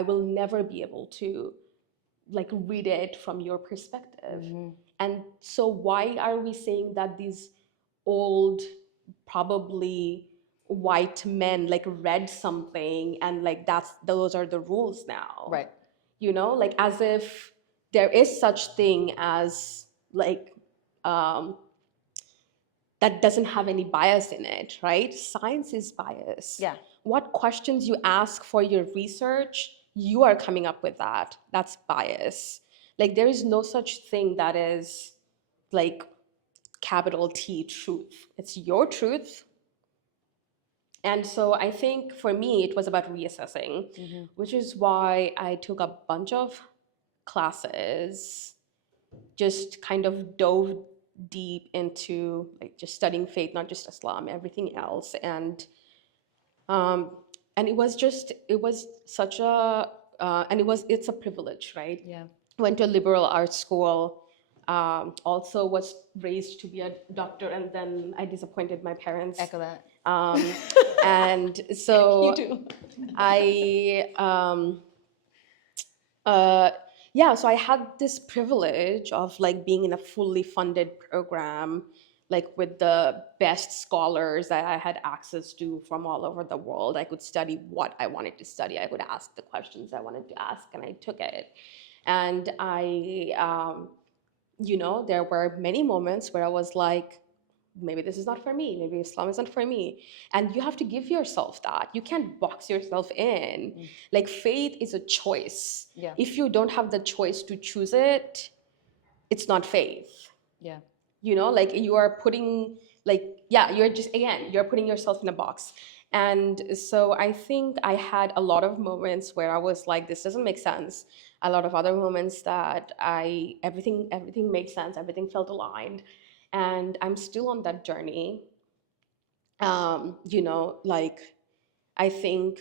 will never be able to like read it from your perspective. And so why are we saying that these old, probably white men like read something and like those are the rules now? Right. You know, like as if there is such thing as like that doesn't have any bias in it, right? Science is bias. Yeah. What questions you ask for your research you are coming up with that. That's bias. Like there is no such thing that is like capital T truth. It's your truth. And so I think for me, it was about reassessing, which is why I took a bunch of classes, just kind of dove deep into like just studying faith, not just Islam, everything else. Um, and it was such a, it's a privilege, right? Yeah. Went to a liberal arts school, also was raised to be a doctor, and then I disappointed my parents. Echo that. And so You too. I uh, yeah, so I had this privilege of like being in a fully funded program, like with the best scholars that I had access to from all over the world. I could study what I wanted to study. I could ask the questions I wanted to ask, and I took it. And there were many moments where I was like, maybe this is not for me. Maybe Islam isn't for me. And you have to give yourself that. You can't box yourself in. Like faith is a choice. Yeah. If you don't have the choice to choose it, it's not faith. Yeah. Like you are putting, like, yeah, you're putting yourself in a box. And so I think I had a lot of moments where I was like, this doesn't make sense. A lot of other moments that everything made sense, everything felt aligned. And I'm still on that journey. Like I think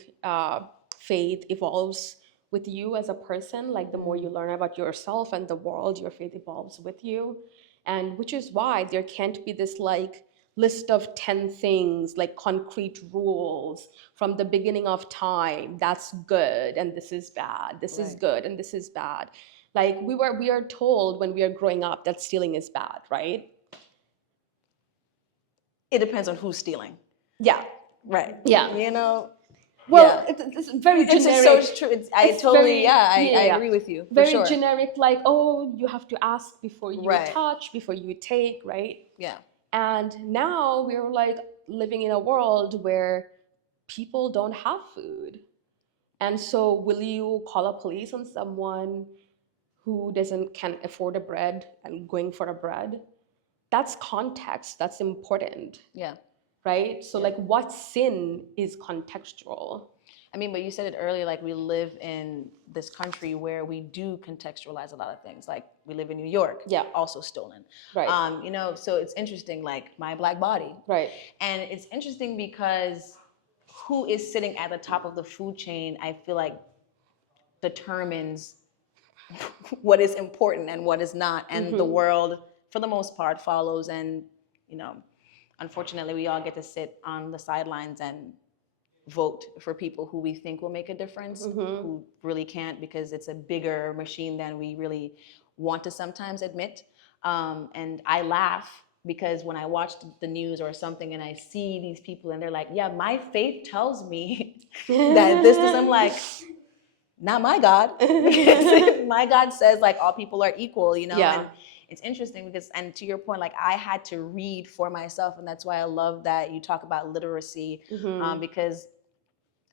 faith evolves with you as a person. Like the more you learn about yourself and the world, your faith evolves with you. And which is why there can't be this like list of 10 things, like concrete rules from the beginning of time. That's good and this is bad. This is Right. good and this is bad. Like we are told when we are growing up that stealing is bad, right? It depends on who's stealing. Yeah. Right. Yeah. You know. Well, Yeah. it's very It's generic. so it's true. I It's totally, very, yeah, I yeah. agree with you. For Very sure. generic, like, oh, you have to ask before you Right. touch, before you take, right? Yeah. And now we're like living in a world where people don't have food. And so will you call a police on someone who can afford a bread and going for a bread? That's context. That's important. Yeah. Right? So like what sin is contextual? I mean, but you said it earlier, like we live in this country where we do contextualize a lot of things. Like we live in New York, Yeah. also stolen. Right. So it's interesting, like my black body. Right. And it's interesting because who is sitting at the top of the food chain, I feel like determines what is important and what is not. And the world, for the most part, follows. And, unfortunately, we all get to sit on the sidelines and vote for people who we think will make a difference, who really can't, because it's a bigger machine than we really want to sometimes admit. And I laugh because when I watch the news or something and I see these people and they're like, yeah, my faith tells me that this is, I'm like, not my God. Because my God says like all people are equal, Yeah. and it's interesting because, and to your point, like I had to read for myself, and that's why I love that you talk about literacy, because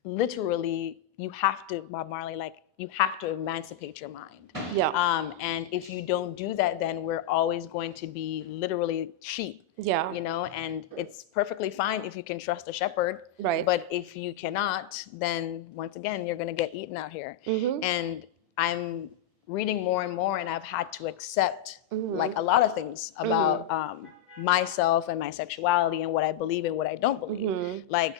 literally you have to, Bob Marley, like you have to emancipate your mind. Yeah. And if you don't do that, then we're always going to be literally sheep. Yeah. And it's perfectly fine if you can trust a shepherd. Right. But if you cannot, then once again, you're going to get eaten out here. And I'm reading more and more, and I've had to accept like a lot of things about myself and my sexuality and what I believe and what I don't believe. Like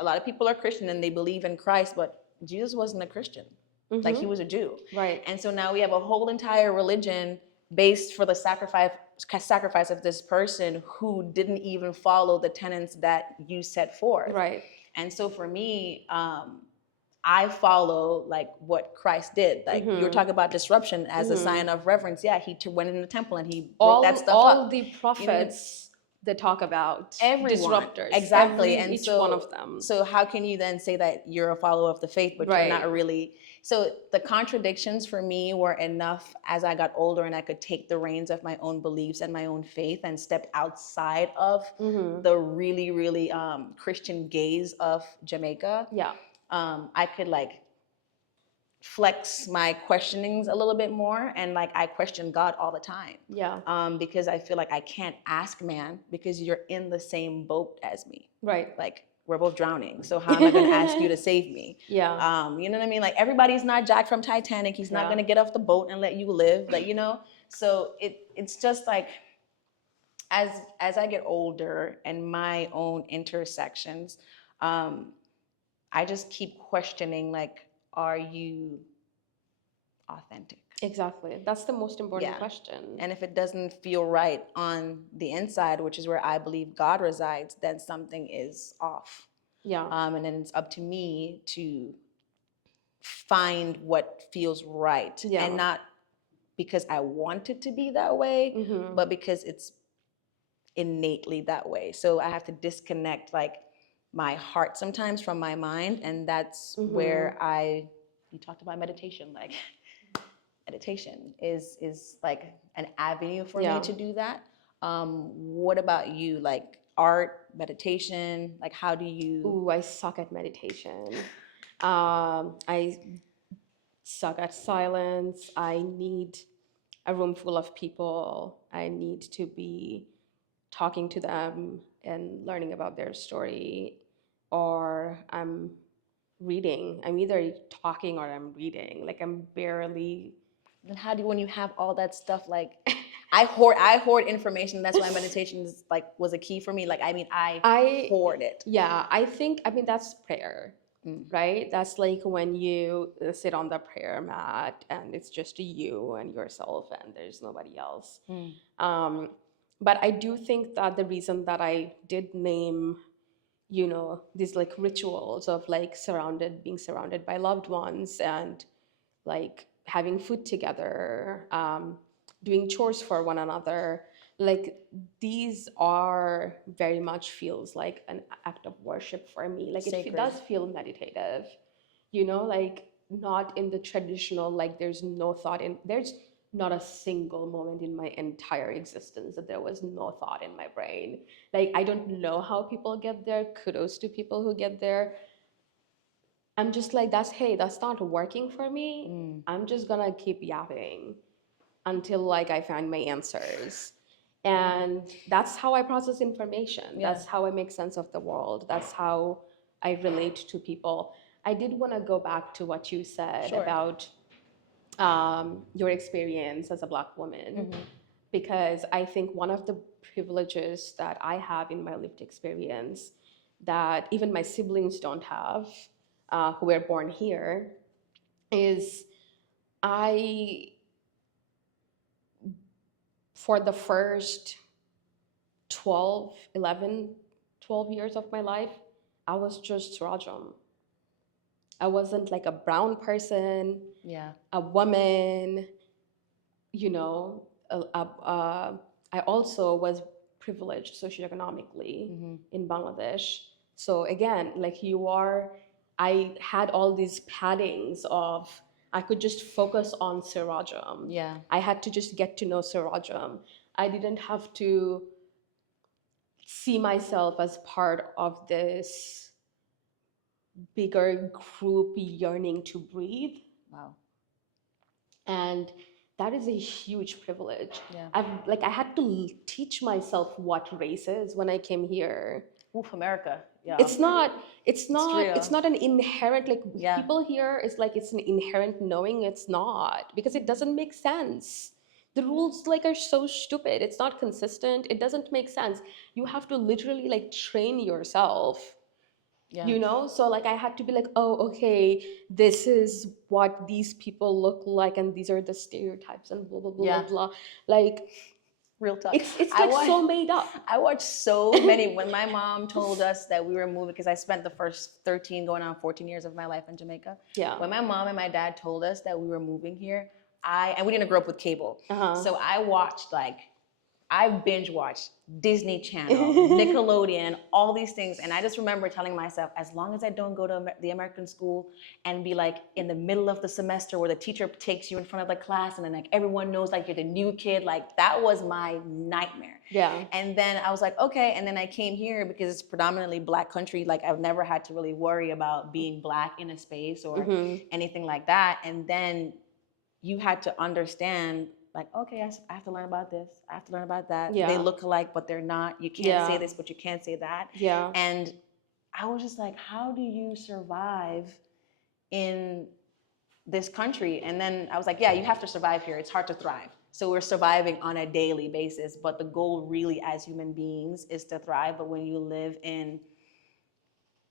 a lot of people are Christian and they believe in Christ, but Jesus wasn't a Christian. Like he was a Jew. Right. And so now we have a whole entire religion based for the sacrifice of this person who didn't even follow the tenets that you set forth. Right. And so for me, I follow like what Christ did. Like you were talking about disruption as a sign of reverence. Yeah, he went in the temple and he broke that stuff up. All the prophets they talk about disruptors. Exactly. And each so, one of them. So how can you then say that you're a follower of the faith, but you're not really? So the contradictions for me were enough as I got older and I could take the reins of my own beliefs and my own faith and step outside of the really, really Christian gaze of Jamaica. Yeah. I could like flex my questionings a little bit more, and like I question God all the time. Yeah. Because I feel like I can't ask man because you're in the same boat as me. Right. Like we're both drowning. So how am I going to ask you to save me? Yeah. You know what I mean? Like everybody's not Jack from Titanic. He's not Yeah. going to get off the boat and let you live. Like, you know. So it's just like as I get older and my own intersections, I just keep questioning like, are you authentic? Exactly. That's the most important Yeah. question. And if it doesn't feel right on the inside, which is where I believe God resides, then something is off. Yeah. And then it's up to me to find what feels right. Yeah. And not because I want it to be that way, Mhm. but because it's innately that way. So I have to disconnect like my heart sometimes from my mind. And that's where you talked about meditation, like meditation is like an avenue for me to do that. What about you? Like art, meditation, like how do you? Ooh, I suck at meditation. I suck at silence. I need a room full of people. I need to be talking to them and learning about their story, or I'm reading. I'm either talking or I'm reading. Like I'm barely. Then how do you, when you have all that stuff, like I hoard information. That's why meditation is like was a key for me. Like I hoard it. Yeah, I mean that's prayer, right? That's like when you sit on the prayer mat and it's just you and yourself and there's nobody else. But I do think that the reason that I did name, these like rituals of like being surrounded by loved ones and like having food together, doing chores for one another, like these are very much feels like an act of worship for me. Like it does feel meditative, like not in the traditional, like there's not a single moment in my entire existence that there was no thought in my brain. Like I don't know how people get there. Kudos to people who get there. I'm just like, that's not working for me. I'm just gonna keep yapping until like I find my answers. And that's how I process information. That's how I make sense of the world. That's how I relate to people. I did want to go back to what you said about your experience as a Black woman, because I think one of the privileges that I have in my lived experience that even my siblings don't have, who were born here, is I, for the first 12, 11, 12 years of my life, I was just Sirajum. I wasn't like a brown person, a woman, you know. I also was privileged socioeconomically in Bangladesh. So again, like I had all these paddings of, I could just focus on Sirajum. I had to just get to know Sirajum. I didn't have to see myself as part of this bigger group yearning to breathe. Wow. And that is a huge privilege. I had to teach myself what race is when I came here. Oof, America. Yeah. It's not real. an inherent, like people here is like it's an inherent knowing. It's not, because it doesn't make sense. The rules like are so stupid. It's not consistent. It doesn't make sense. You have to literally like train yourself. So like I had to be like, oh, okay, this is what these people look like and these are the stereotypes and blah blah blah blah. Like real talk. It's like so made up. I watched so many. When my mom told us that we were moving, because I spent the first 13 going on 14 years of my life in Jamaica. When my mom and my dad told us that we were moving here, and we didn't grow up with cable. So I watched like I binge watched Disney Channel, Nickelodeon, all these things. And I just remember telling myself, as long as I don't go to the American school and be like in the middle of the semester where the teacher takes you in front of the class and then like everyone knows like you're the new kid, like that was my nightmare. Yeah. And then I was like, okay. And then I came here because it's predominantly Black country. Like I've never had to really worry about being Black in a space or anything like that. And then you had to understand like, okay, I have to learn about this. I have to learn about that. Yeah. They look alike, but they're not. You can't say this, but you can't say that. Yeah. And I was just like, how do you survive in this country? And then I was like, yeah, you have to survive here. It's hard to thrive. So we're surviving on a daily basis, but the goal really as human beings is to thrive. But when you live in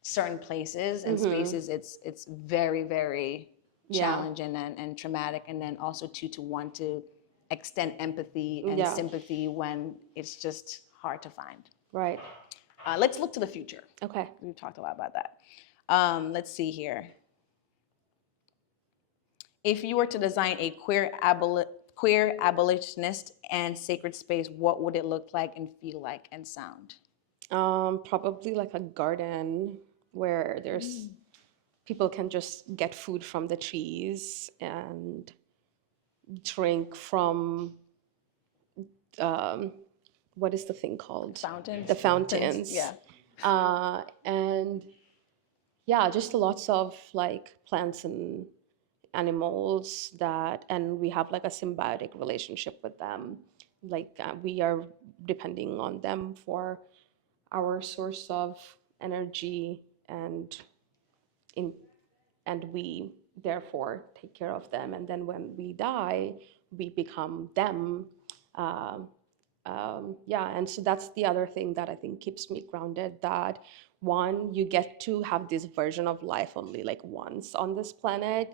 certain places and spaces, it's very, very challenging and traumatic. And then also to want to extend empathy and sympathy when it's just hard to find. Right. Let's look to the future. Okay. We've talked a lot about that. Let's see here. If you were to design a queer abolitionist and sacred space, what would it look like and feel like and sound? Probably like a garden where there's people can just get food from the trees and drink from what is the thing called? Fountains. The fountains. Yeah. And yeah, just lots of like plants and animals that, and we have like a symbiotic relationship with them. Like we are depending on them for our source of energy and in and we therefore take care of them, and then when we die we become them. Yeah, and so that's the other thing that I think keeps me grounded, that one, you get to have this version of life only like once on this planet,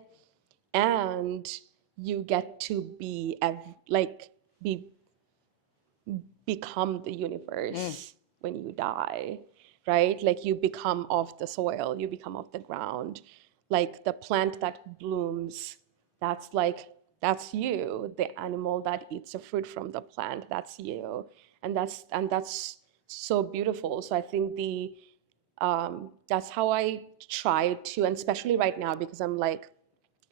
and you get to be like be become the universe when you die, right? Like you become of the soil, you become of the ground. Like the plant that blooms, that's like, that's you. The animal that eats the fruit from the plant, that's you. And that's so beautiful. So I think that's how I try to, and especially right now because I'm like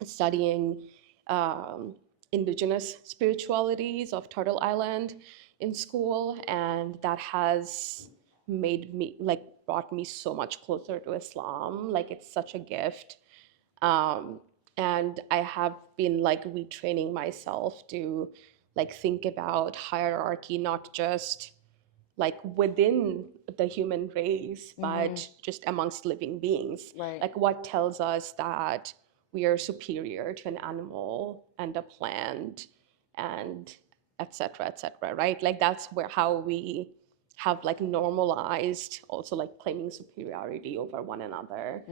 studying indigenous spiritualities of Turtle Island in school, and that has made me like brought me so much closer to Islam. Like it's such a gift. And I have been like retraining myself to like think about hierarchy, not just like within the human race, but just amongst living beings. Right. Like what tells us that we are superior to an animal and a plant and etc etc, right? Like that's where how we have like normalized also like claiming superiority over one another.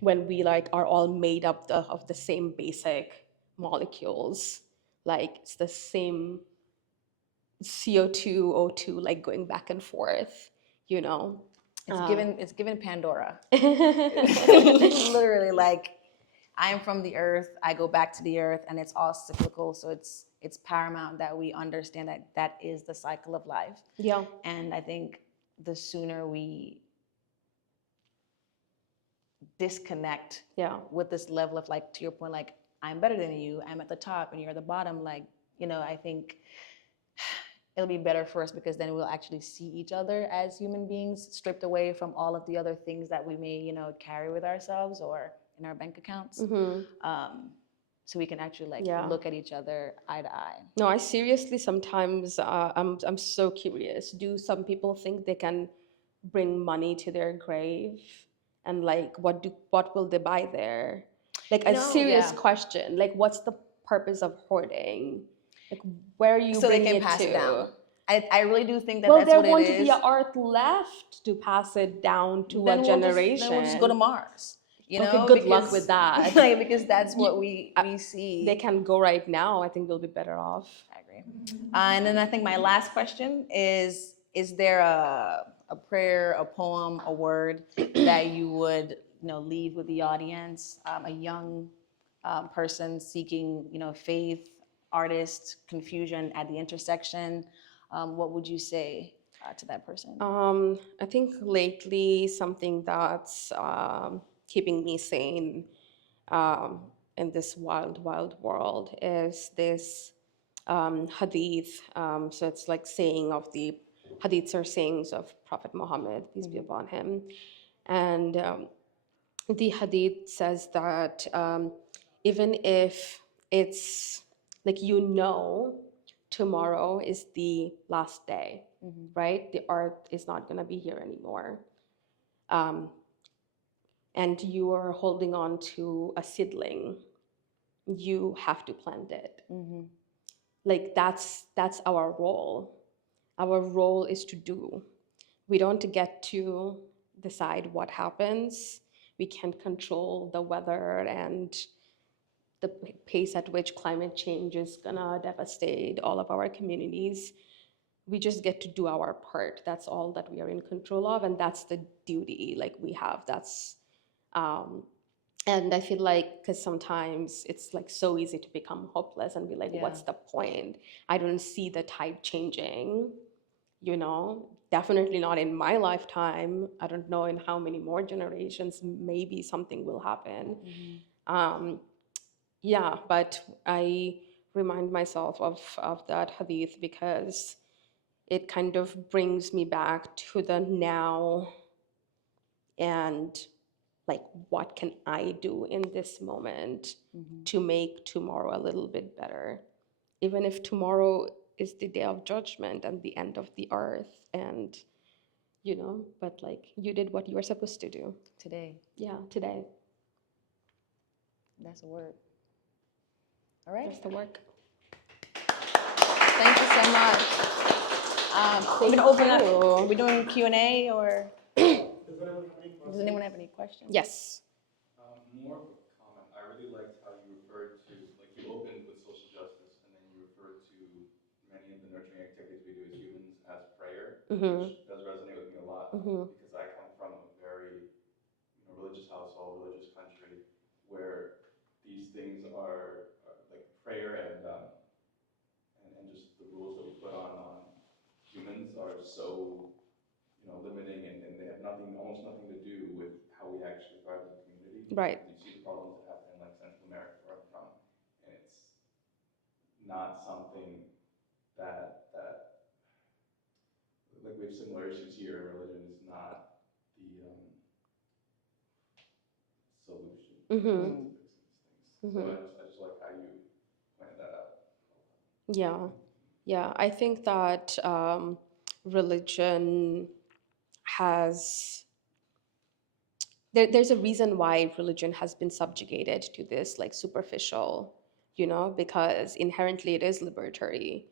When we like are all made up of the same basic molecules, like it's the same CO2, O2, like going back and forth, you know? It's given Pandora. Literally, like I'm from the earth, I go back to the earth, and it's all cyclical. So it's paramount that we understand that that is the cycle of life. Yeah. And I think the sooner we disconnect with this level of like, to your point, like I'm better than you, I'm at the top and you're at the bottom, like, I think it'll be better for us because then we'll actually see each other as human beings, stripped away from all of the other things that we may, carry with ourselves or in our bank accounts. So we can actually like look at each other eye to eye. No, I seriously sometimes I'm so curious. Do some people think they can bring money to their grave, and like what will they buy there? Like a serious question. Like what's the purpose of hoarding? Like where are you so they bringing can pass it it down. I really do think that well, that's there what it won't is. be a earth left to pass it down to Then a generation. Then we'll just go to Mars. Okay, good luck with that. Like, because that's what we see. They can go right now. I think we'll be better off. I agree. And then I think my last question is there a prayer, a poem, a word that you would leave with the audience, a young person seeking faith, artist confusion at the intersection, what would you say to that person? I think lately something that's keeping me sane um, in this wild, wild world is this hadith. So it's like saying of the hadiths are sayings of Prophet Muhammad, peace be upon him. And the hadith says that even if it's like, tomorrow is the last day, right? The earth is not going to be here anymore. Um, and you are holding on to a seedling, you have to plant it. Like that's our role. Our role is to do. We don't get to decide what happens. We can't control the weather and the pace at which climate change is gonna devastate all of our communities. We just get to do our part. That's all that we are in control of, and that's the duty like we have. That's and I feel like because sometimes it's like so easy to become hopeless and be like, Yeah. what's the point? I don't see the tide changing, definitely not in my lifetime. I don't know in how many more generations, maybe something will happen. Yeah, but I remind myself of that hadith because it kind of brings me back to the now and like, what can I do in this moment to make tomorrow a little bit better? Even if tomorrow is the day of judgment and the end of the earth, and but like, you did what you were supposed to do. Today. Yeah, today. That's a word. All right. That's the work. Thank you so much. We're gonna open up. Are we doing Q&A or? Does anyone have any questions? Yes. More of a comment. I really liked how you referred to, like, you opened with social justice, and then you referred to many of the nurturing activities we do as humans as prayer, which does resonate with me a lot because I come from a very, religious household, religious country, where these things are like prayer and just the rules that we put on humans are so limiting, and they have almost nothing to do with how we actually thrive as a community. Right. You see the problems that happen in like Central America, where I'm from, and it's not something that like we have similar issues here. Religion is not the solution to fixing these things. So I just like how you pointed that out. Yeah, I think that religion has there's a reason why religion has been subjugated to this like superficial, because inherently it is liberatory.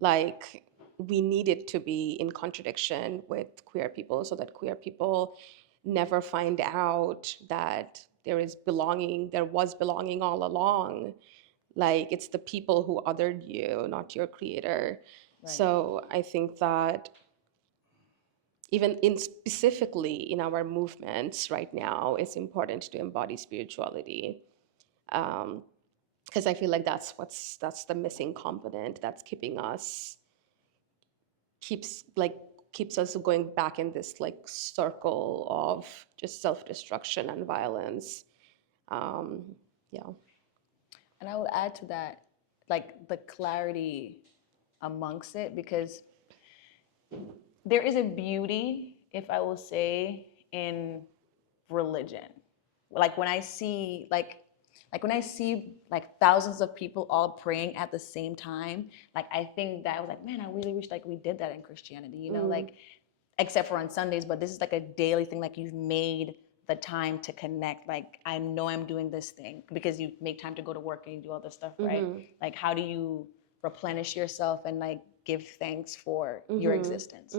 Like, we need it to be in contradiction with queer people so that queer people never find out that there was belonging all along. Like, it's the people who othered you, not your creator. So I think that even in specifically in our movements right now, it's important to embody spirituality, because I feel like that's the missing component that's keeps us going back in this like circle of just self-destruction and violence. Yeah. And I would add to that, like the clarity amongst it, because there is a beauty, if I will say, in religion. Like when I see like thousands of people all praying at the same time, like I think that I was like, man, I really wish like we did that in Christianity, like except for on Sundays, but this is like a daily thing. Like you've made the time to connect. Like I know I'm doing this thing because you make time to go to work and you do all this stuff, right? Like how do you replenish yourself and like give thanks for your existence?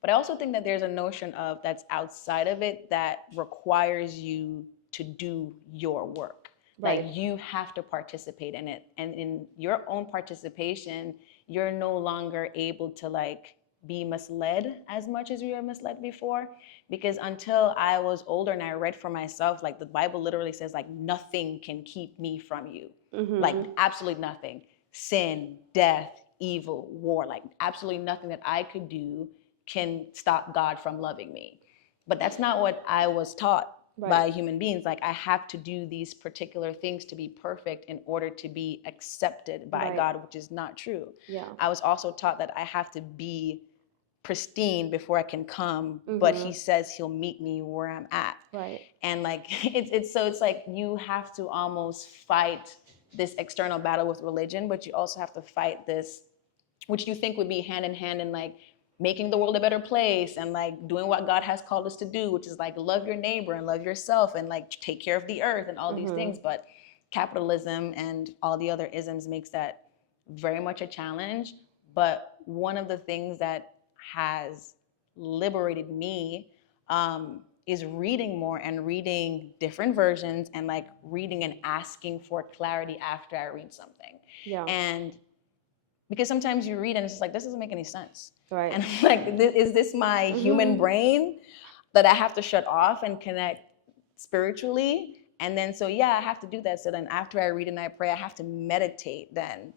But I also think that there's a notion of that's outside of it that requires you to do your work. Right. Like you have to participate in it. And in your own participation, you're no longer able to like be misled as much as we were misled before, because until I was older and I read for myself, like the Bible literally says like nothing can keep me from you. Like absolutely nothing. Sin, death, evil, war, like absolutely nothing that I could do can stop God from loving me. But that's not what I was taught by human beings. Like I have to do these particular things to be perfect in order to be accepted by God, which is not true. Yeah. I was also taught that I have to be pristine before I can come, but he says he'll meet me where I'm at. Right. And like it's like you have to almost fight this external battle with religion, but you also have to fight this, which you think would be hand in hand in like making the world a better place and like doing what God has called us to do, which is like love your neighbor and love yourself and like take care of the earth and all these things. But capitalism and all the other isms makes that very much a challenge. But one of the things that has liberated me is reading more and reading different versions and like reading and asking for clarity after I read something. Yeah. And because sometimes you read and it's just like, this doesn't make any sense. Right. And I'm like, is this my human brain that I have to shut off and connect spiritually? And then, so yeah, I have to do that. So then after I read and I pray, I have to meditate then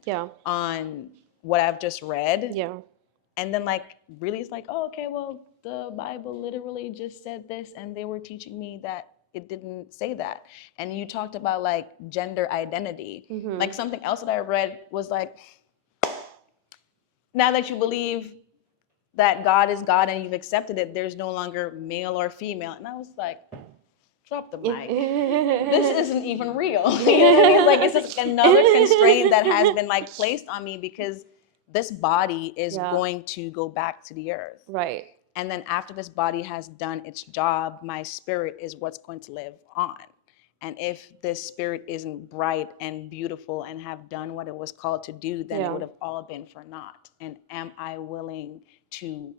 on what I've just read. Yeah. And then like, really it's like, oh, okay, well, the Bible literally just said this and they were teaching me that it didn't say that. And you talked about like gender identity. Like something else that I read was like, now that you believe that God is God and you've accepted it, there's no longer male or female. And I was like, drop the mic. This isn't even real. You know what I mean? Like it's just another constraint that has been like placed on me because this body is going to go back to the earth. Right. And then after this body has done its job, my spirit is what's going to live on. And if this spirit isn't bright and beautiful and have done what it was called to do, then it would have all been for naught. And am I willing to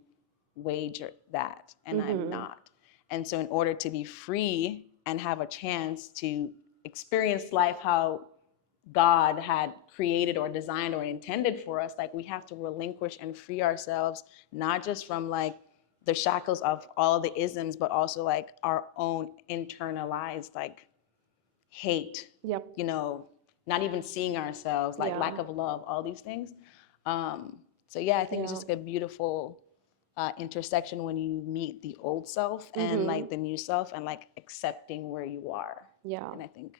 wager that? And I'm not. And so in order to be free and have a chance to experience life how God had created or designed or intended for us, like we have to relinquish and free ourselves, not just from like the shackles of all the isms, but also like our own internalized like hate, you know, not even seeing ourselves, like lack of love, all these things. So yeah, I think it's just like a beautiful intersection when you meet the old self and like the new self and like accepting where you are. Yeah. And I think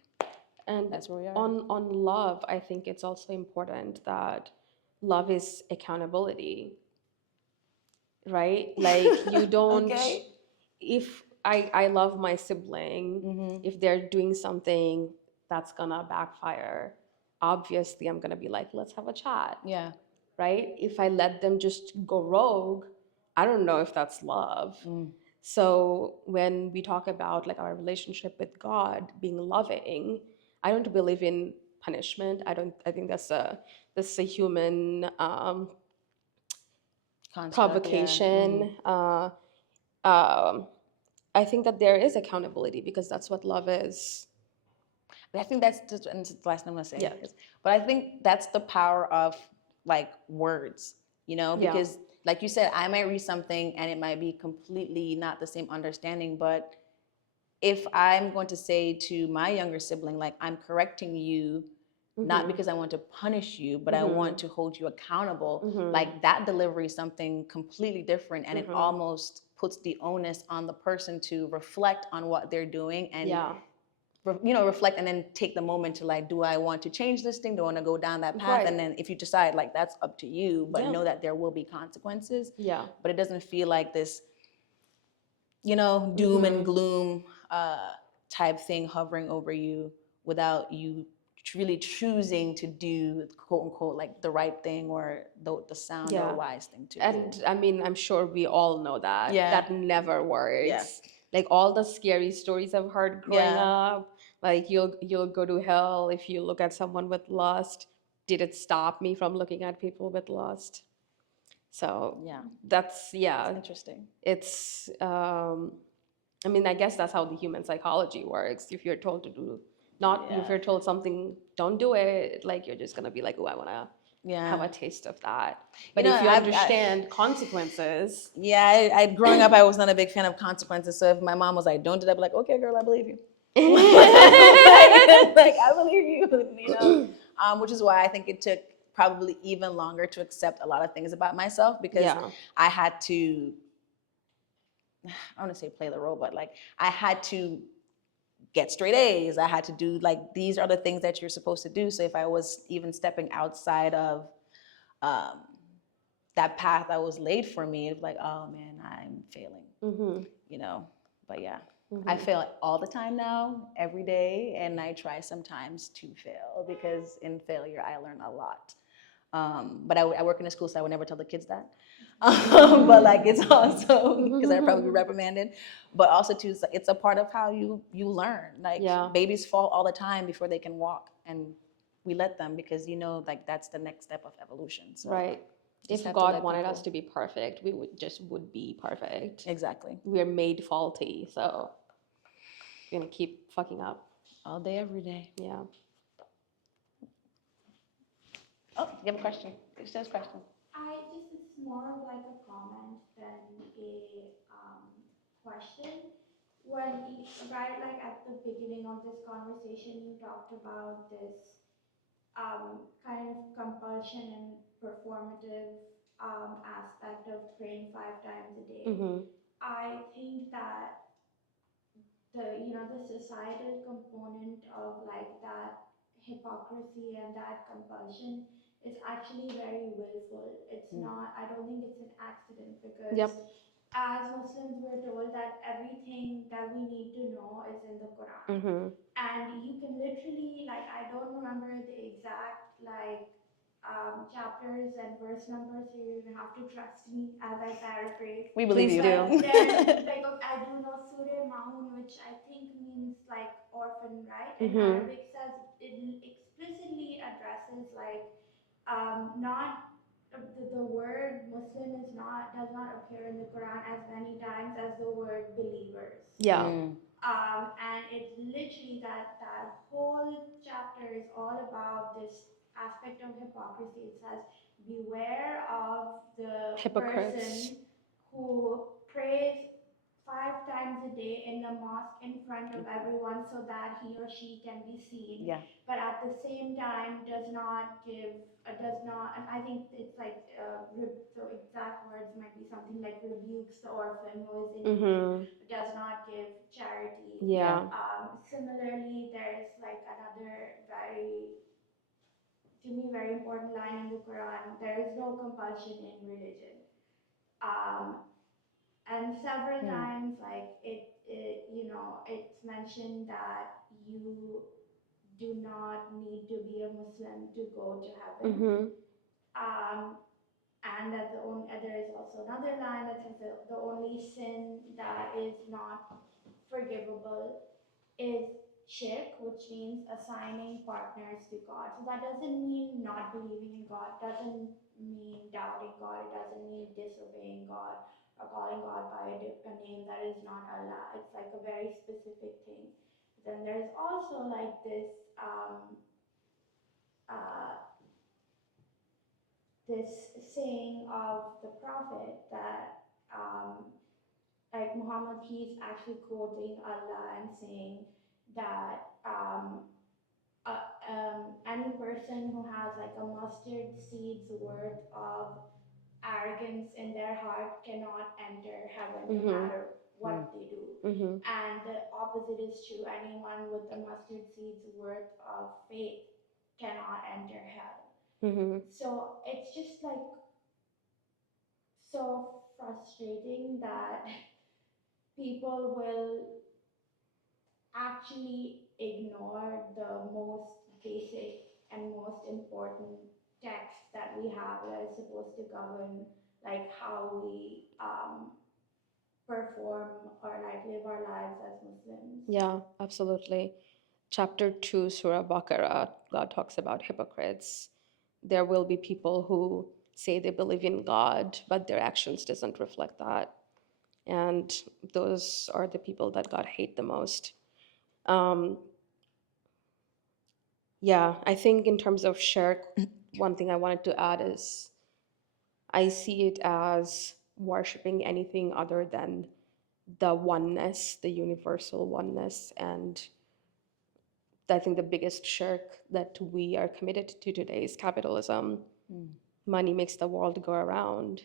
and that's where we are. On love, I think it's also important that love is accountability, right? Like you don't if I love my sibling, if they're doing something that's gonna backfire, obviously I'm gonna be like, let's have a chat. Yeah. Right? If I let them just go rogue, I don't know if that's love. So when we talk about like our relationship with God being loving, I don't believe in punishment. I think that's a human provocation. I think that there is accountability because that's what love is. But I think that's just, and it's the last thing I'm gonna say. But I think that's the power of like words, you know, because like you said, I might read something and it might be completely not the same understanding, but if I'm going to say to my younger sibling, like, I'm correcting you, not because I want to punish you, but I want to hold you accountable, like that delivery is something completely different. And it almost puts the onus on the person to reflect on what they're doing and, you know, reflect and then take the moment to like, do I want to change this thing? Do I want to go down that path? And then if you decide, like, that's up to you, but know that there will be consequences. But it doesn't feel like this, you know, doom and gloom type thing hovering over you without you really choosing to do, quote unquote, like the right thing or the sound or wise thing to do. And I mean, I'm sure we all know that. That never works. Like all the scary stories I've heard growing up, like you'll go to hell if you look at someone with lust. Did it stop me from looking at people with lust? So that's interesting. It's I mean, I guess that's how the human psychology works. If you're told to do, not if you're told something, don't do it. Like you're just gonna be like, oh, I wanna have Yeah. a taste of that. You But know, if you I understand consequences, yeah, growing up, I was not a big fan of consequences. So if my mom was like, "Don't do that," I'd be like, "Okay, girl, I believe you." Like, I believe you, which is why I think it took probably even longer to accept a lot of things about myself because yeah, I had to, I want to say play the role, but like I had to get straight A's. I had to do like these are the things that you're supposed to do. So if I was even stepping outside of um, that path that was laid for me, it's like, oh man, I'm failing, you know. But yeah, I fail all the time now, every day, and I try sometimes to fail because in failure I learn a lot. But I work in a school, so I would never tell the kids that. But like it's also because I'd probably be reprimanded. But also too, it's a part of how you learn. Like yeah, babies fall all the time before they can walk, and we let them because like that's the next step of evolution. So right. just If have to God let wanted people. us to be perfect, we would be perfect. Exactly. We're made faulty, so we're gonna keep fucking up. All day, every day. Yeah. Oh, you have a question? It's just a question. It's more of like a comment than a question. Right, like at the beginning of this conversation, you talked about this kind of compulsion and performative aspect of praying 5 times a day. I think that the societal component of like that hypocrisy and that compulsion is actually very willful. It's not, I don't think it's an accident because Yep. as Muslims we're told that everything that we need to know is in the Quran. And you can literally, like, I don't remember the exact like chapters and verse numbers, so you're gonna have to trust me as I paraphrase. We believe Please you. do. There's like I do know Surah Maun, which I think means like orphan, right? And Arabic says it explicitly addresses like not the word Muslim is not does not appear in the Quran as many times as the word believers. Yeah. And it's literally that whole chapter is all about this aspect of hypocrisy. It says, beware of the Hypocrites. person who prays 5 times a day in the mosque in front of everyone so that he or she can be seen, Yeah. but at the same time does not give, does not, and I think it's like, the exact words might be something like rebukes the orphan who is in need, does not give charity. Yeah. Similarly, there's like another very, to me, very important line in the Quran. There is no compulsion in religion. Um, and several times, like it's mentioned that you do not need to be a Muslim to go to heaven. Um, and that there is also another line that says the only sin that is not forgivable is shirk, which means assigning partners to God. So that doesn't mean not believing in God, doesn't mean doubting God, it doesn't mean disobeying God or calling God by a name that is not Allah. It's like a very specific thing. Then there's also like uh, this saying of the Prophet that like Muhammad, he's actually quoting Allah and saying that any person who has like a mustard seed's worth of arrogance in their heart cannot enter heaven no matter what they do. And the opposite is true. Anyone with a mustard seed's worth of faith cannot enter hell. So it's just like so frustrating that people will actually ignore the most basic and most important text that we have that is supposed to govern like how we perform or like live our lives as Muslims. Yeah, absolutely. Chapter 2, Surah Baqarah, God talks about hypocrites. There will be people who say they believe in God, but their actions doesn't reflect that. And those are the people that God hate the most. Um, Yeah, I think in terms of shirk, one thing I wanted to add is I see it as worshiping anything other than the oneness, the universal oneness. And I think the biggest shirk that we are committed to today is capitalism. Money makes the world go around.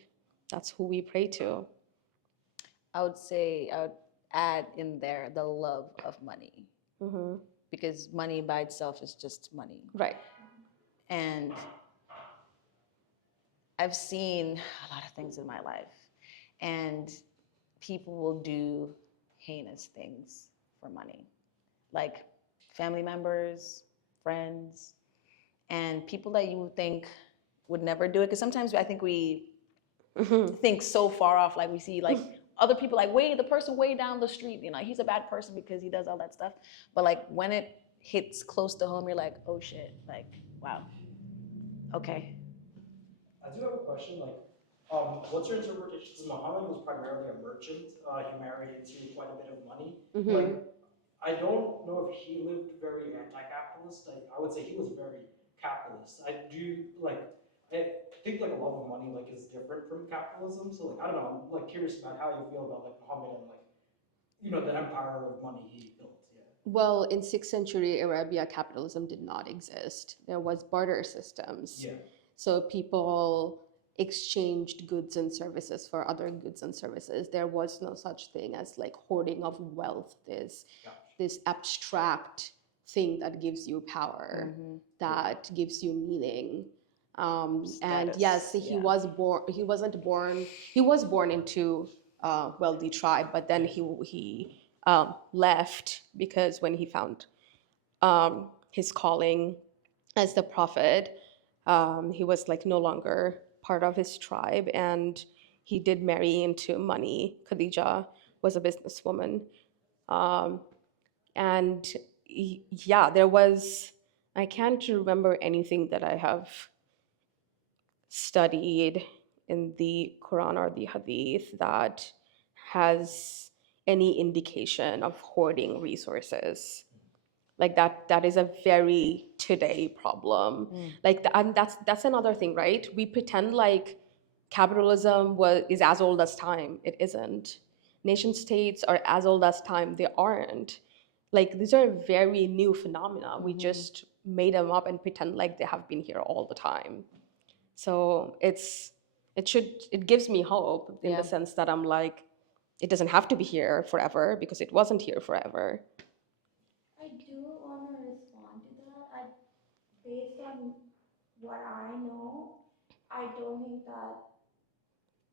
That's who we pray to. I would say I would add in there the love of money, because money by itself is just money. Right. And I've seen a lot of things in my life, and people will do heinous things for money, like family members, friends, and people that you would think would never do it. Because sometimes I think we think so far off, like we see like other people like way the person way down the street, you know, he's a bad person because he does all that stuff. But like when it hits close to home, you're like, oh shit, like wow, okay. I do have a question. Like, what's your interpretation? Because Muhammad was primarily a merchant. He married into quite a bit of money. Like, I don't know if he lived very anti-capitalist. I would say he was very capitalist. I do like. I think like a love of money like is different from capitalism. So like I don't know. I'm like curious about how you feel about like Muhammad and like the empire of money he built. Yeah. Well, in 6th century Arabia, capitalism did not exist. There was barter systems. Yeah. So people exchanged goods and services for other goods and services. There was no such thing as like hoarding of wealth, this abstract thing that gives you power, that gives you meaning. And yes, he was born. He wasn't born. He was born into a wealthy tribe, but then he left because when he found his calling as the prophet, he was like no longer part of his tribe, and he did marry into money. Khadija was a businesswoman, and yeah, there was. I can't remember anything that I have studied in the Quran or the Hadith that has any indication of hoarding resources. Like that is a very today problem. Like and that's another thing, right? We pretend like capitalism is as old as time. It isn't. Nation states are as old as time. They aren't. Like these are very new phenomena. We just made them up and pretend like they have been here all the time. So it gives me hope in the sense that I'm like, it doesn't have to be here forever because it wasn't here forever. I do want to respond to that. Based on what I know, I don't think that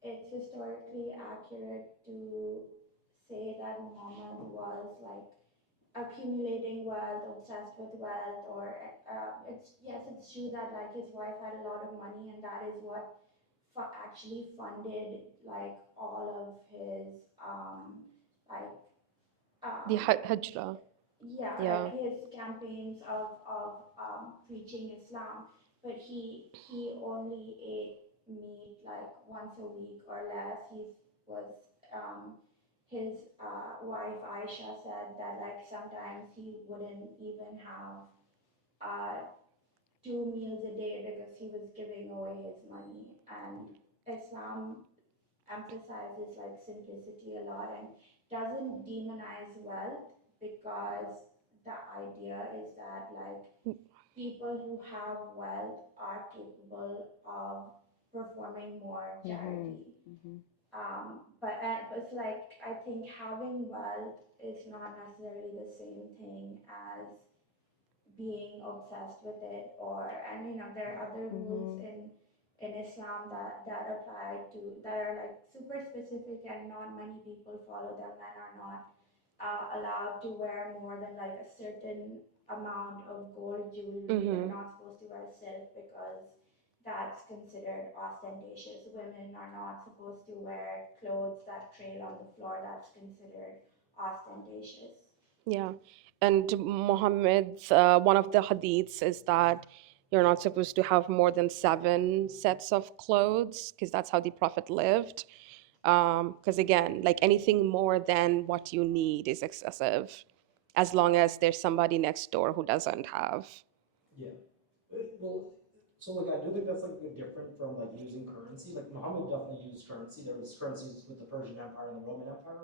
it's historically accurate to say that Muhammad was like accumulating wealth, obsessed with wealth, or it's yes, it's true that like his wife had a lot of money, and that is what actually funded like all of his like The um, Hajra. yeah, Yeah. like his campaigns of preaching Islam, but he only ate meat like once a week or less. He was his wife Aisha said that like sometimes he wouldn't even have uh, 2 meals a day because he was giving away his money. And Islam emphasizes like simplicity a lot and doesn't demonize wealth, because the idea is that like people who have wealth are capable of performing more charity. But it's like I think having wealth is not necessarily the same thing as being obsessed with it. Or and there are other rules in Islam that apply to that are like super specific and not many people follow them, and are not allowed to wear more than like a certain amount of gold jewelry. They're not supposed to wear silk because that's considered ostentatious. Women are not supposed to wear clothes that trail on the floor. That's considered ostentatious. Yeah. And Muhammad's, one of the hadiths is that you're not supposed to have more than 7 sets of clothes because that's how the Prophet lived. Because again, like anything more than what you need is excessive, as long as there's somebody next door who doesn't have. Yeah. Well, so like I do think that's like different from like using currency. Like Muhammad definitely used currency. There was currencies with the Persian Empire and the Roman Empire,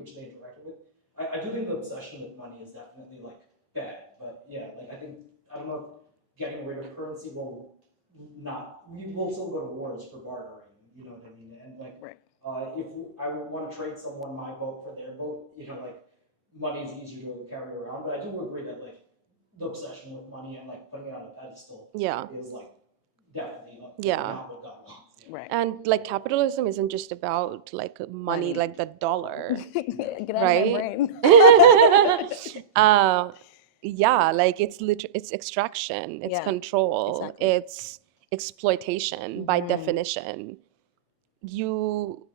which they interacted with. I do think the obsession with money is definitely like bad. But yeah, like I don't know if getting rid of currency will not. We will still go to wars for bartering. You know what I mean? And like Right. if I would want to trade someone my vote for their vote, like money is easier to carry around. But I do agree that like the obsession with money and like putting it on a pedestal is like definitely not what God wants. Yeah. Right. And like capitalism isn't just about like money, Money. like the dollar, Get out right? of my brain. Yeah, like it's extraction, it's Yeah, control, exactly. it's exploitation by definition.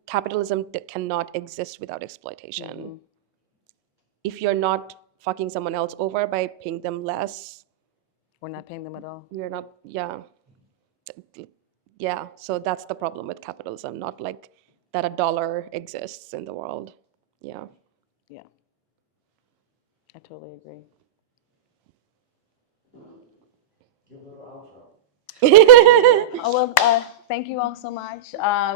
Capitalism cannot exist without exploitation. If you're not fucking someone else over by paying them less, We're not paying them at all. we're not, yeah. So that's the problem with capitalism, not like that a dollar exists in the world. Yeah. Yeah, I totally agree. Give a little outro. Oh, well, thank you all so much.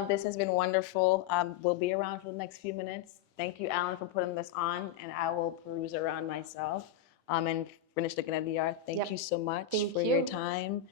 This has been wonderful. We'll be around for the next few minutes. Thank you, Alan, for putting this on, and I will peruse around myself and finish looking at the art. Thank Yep. you so much Thank for your you. time.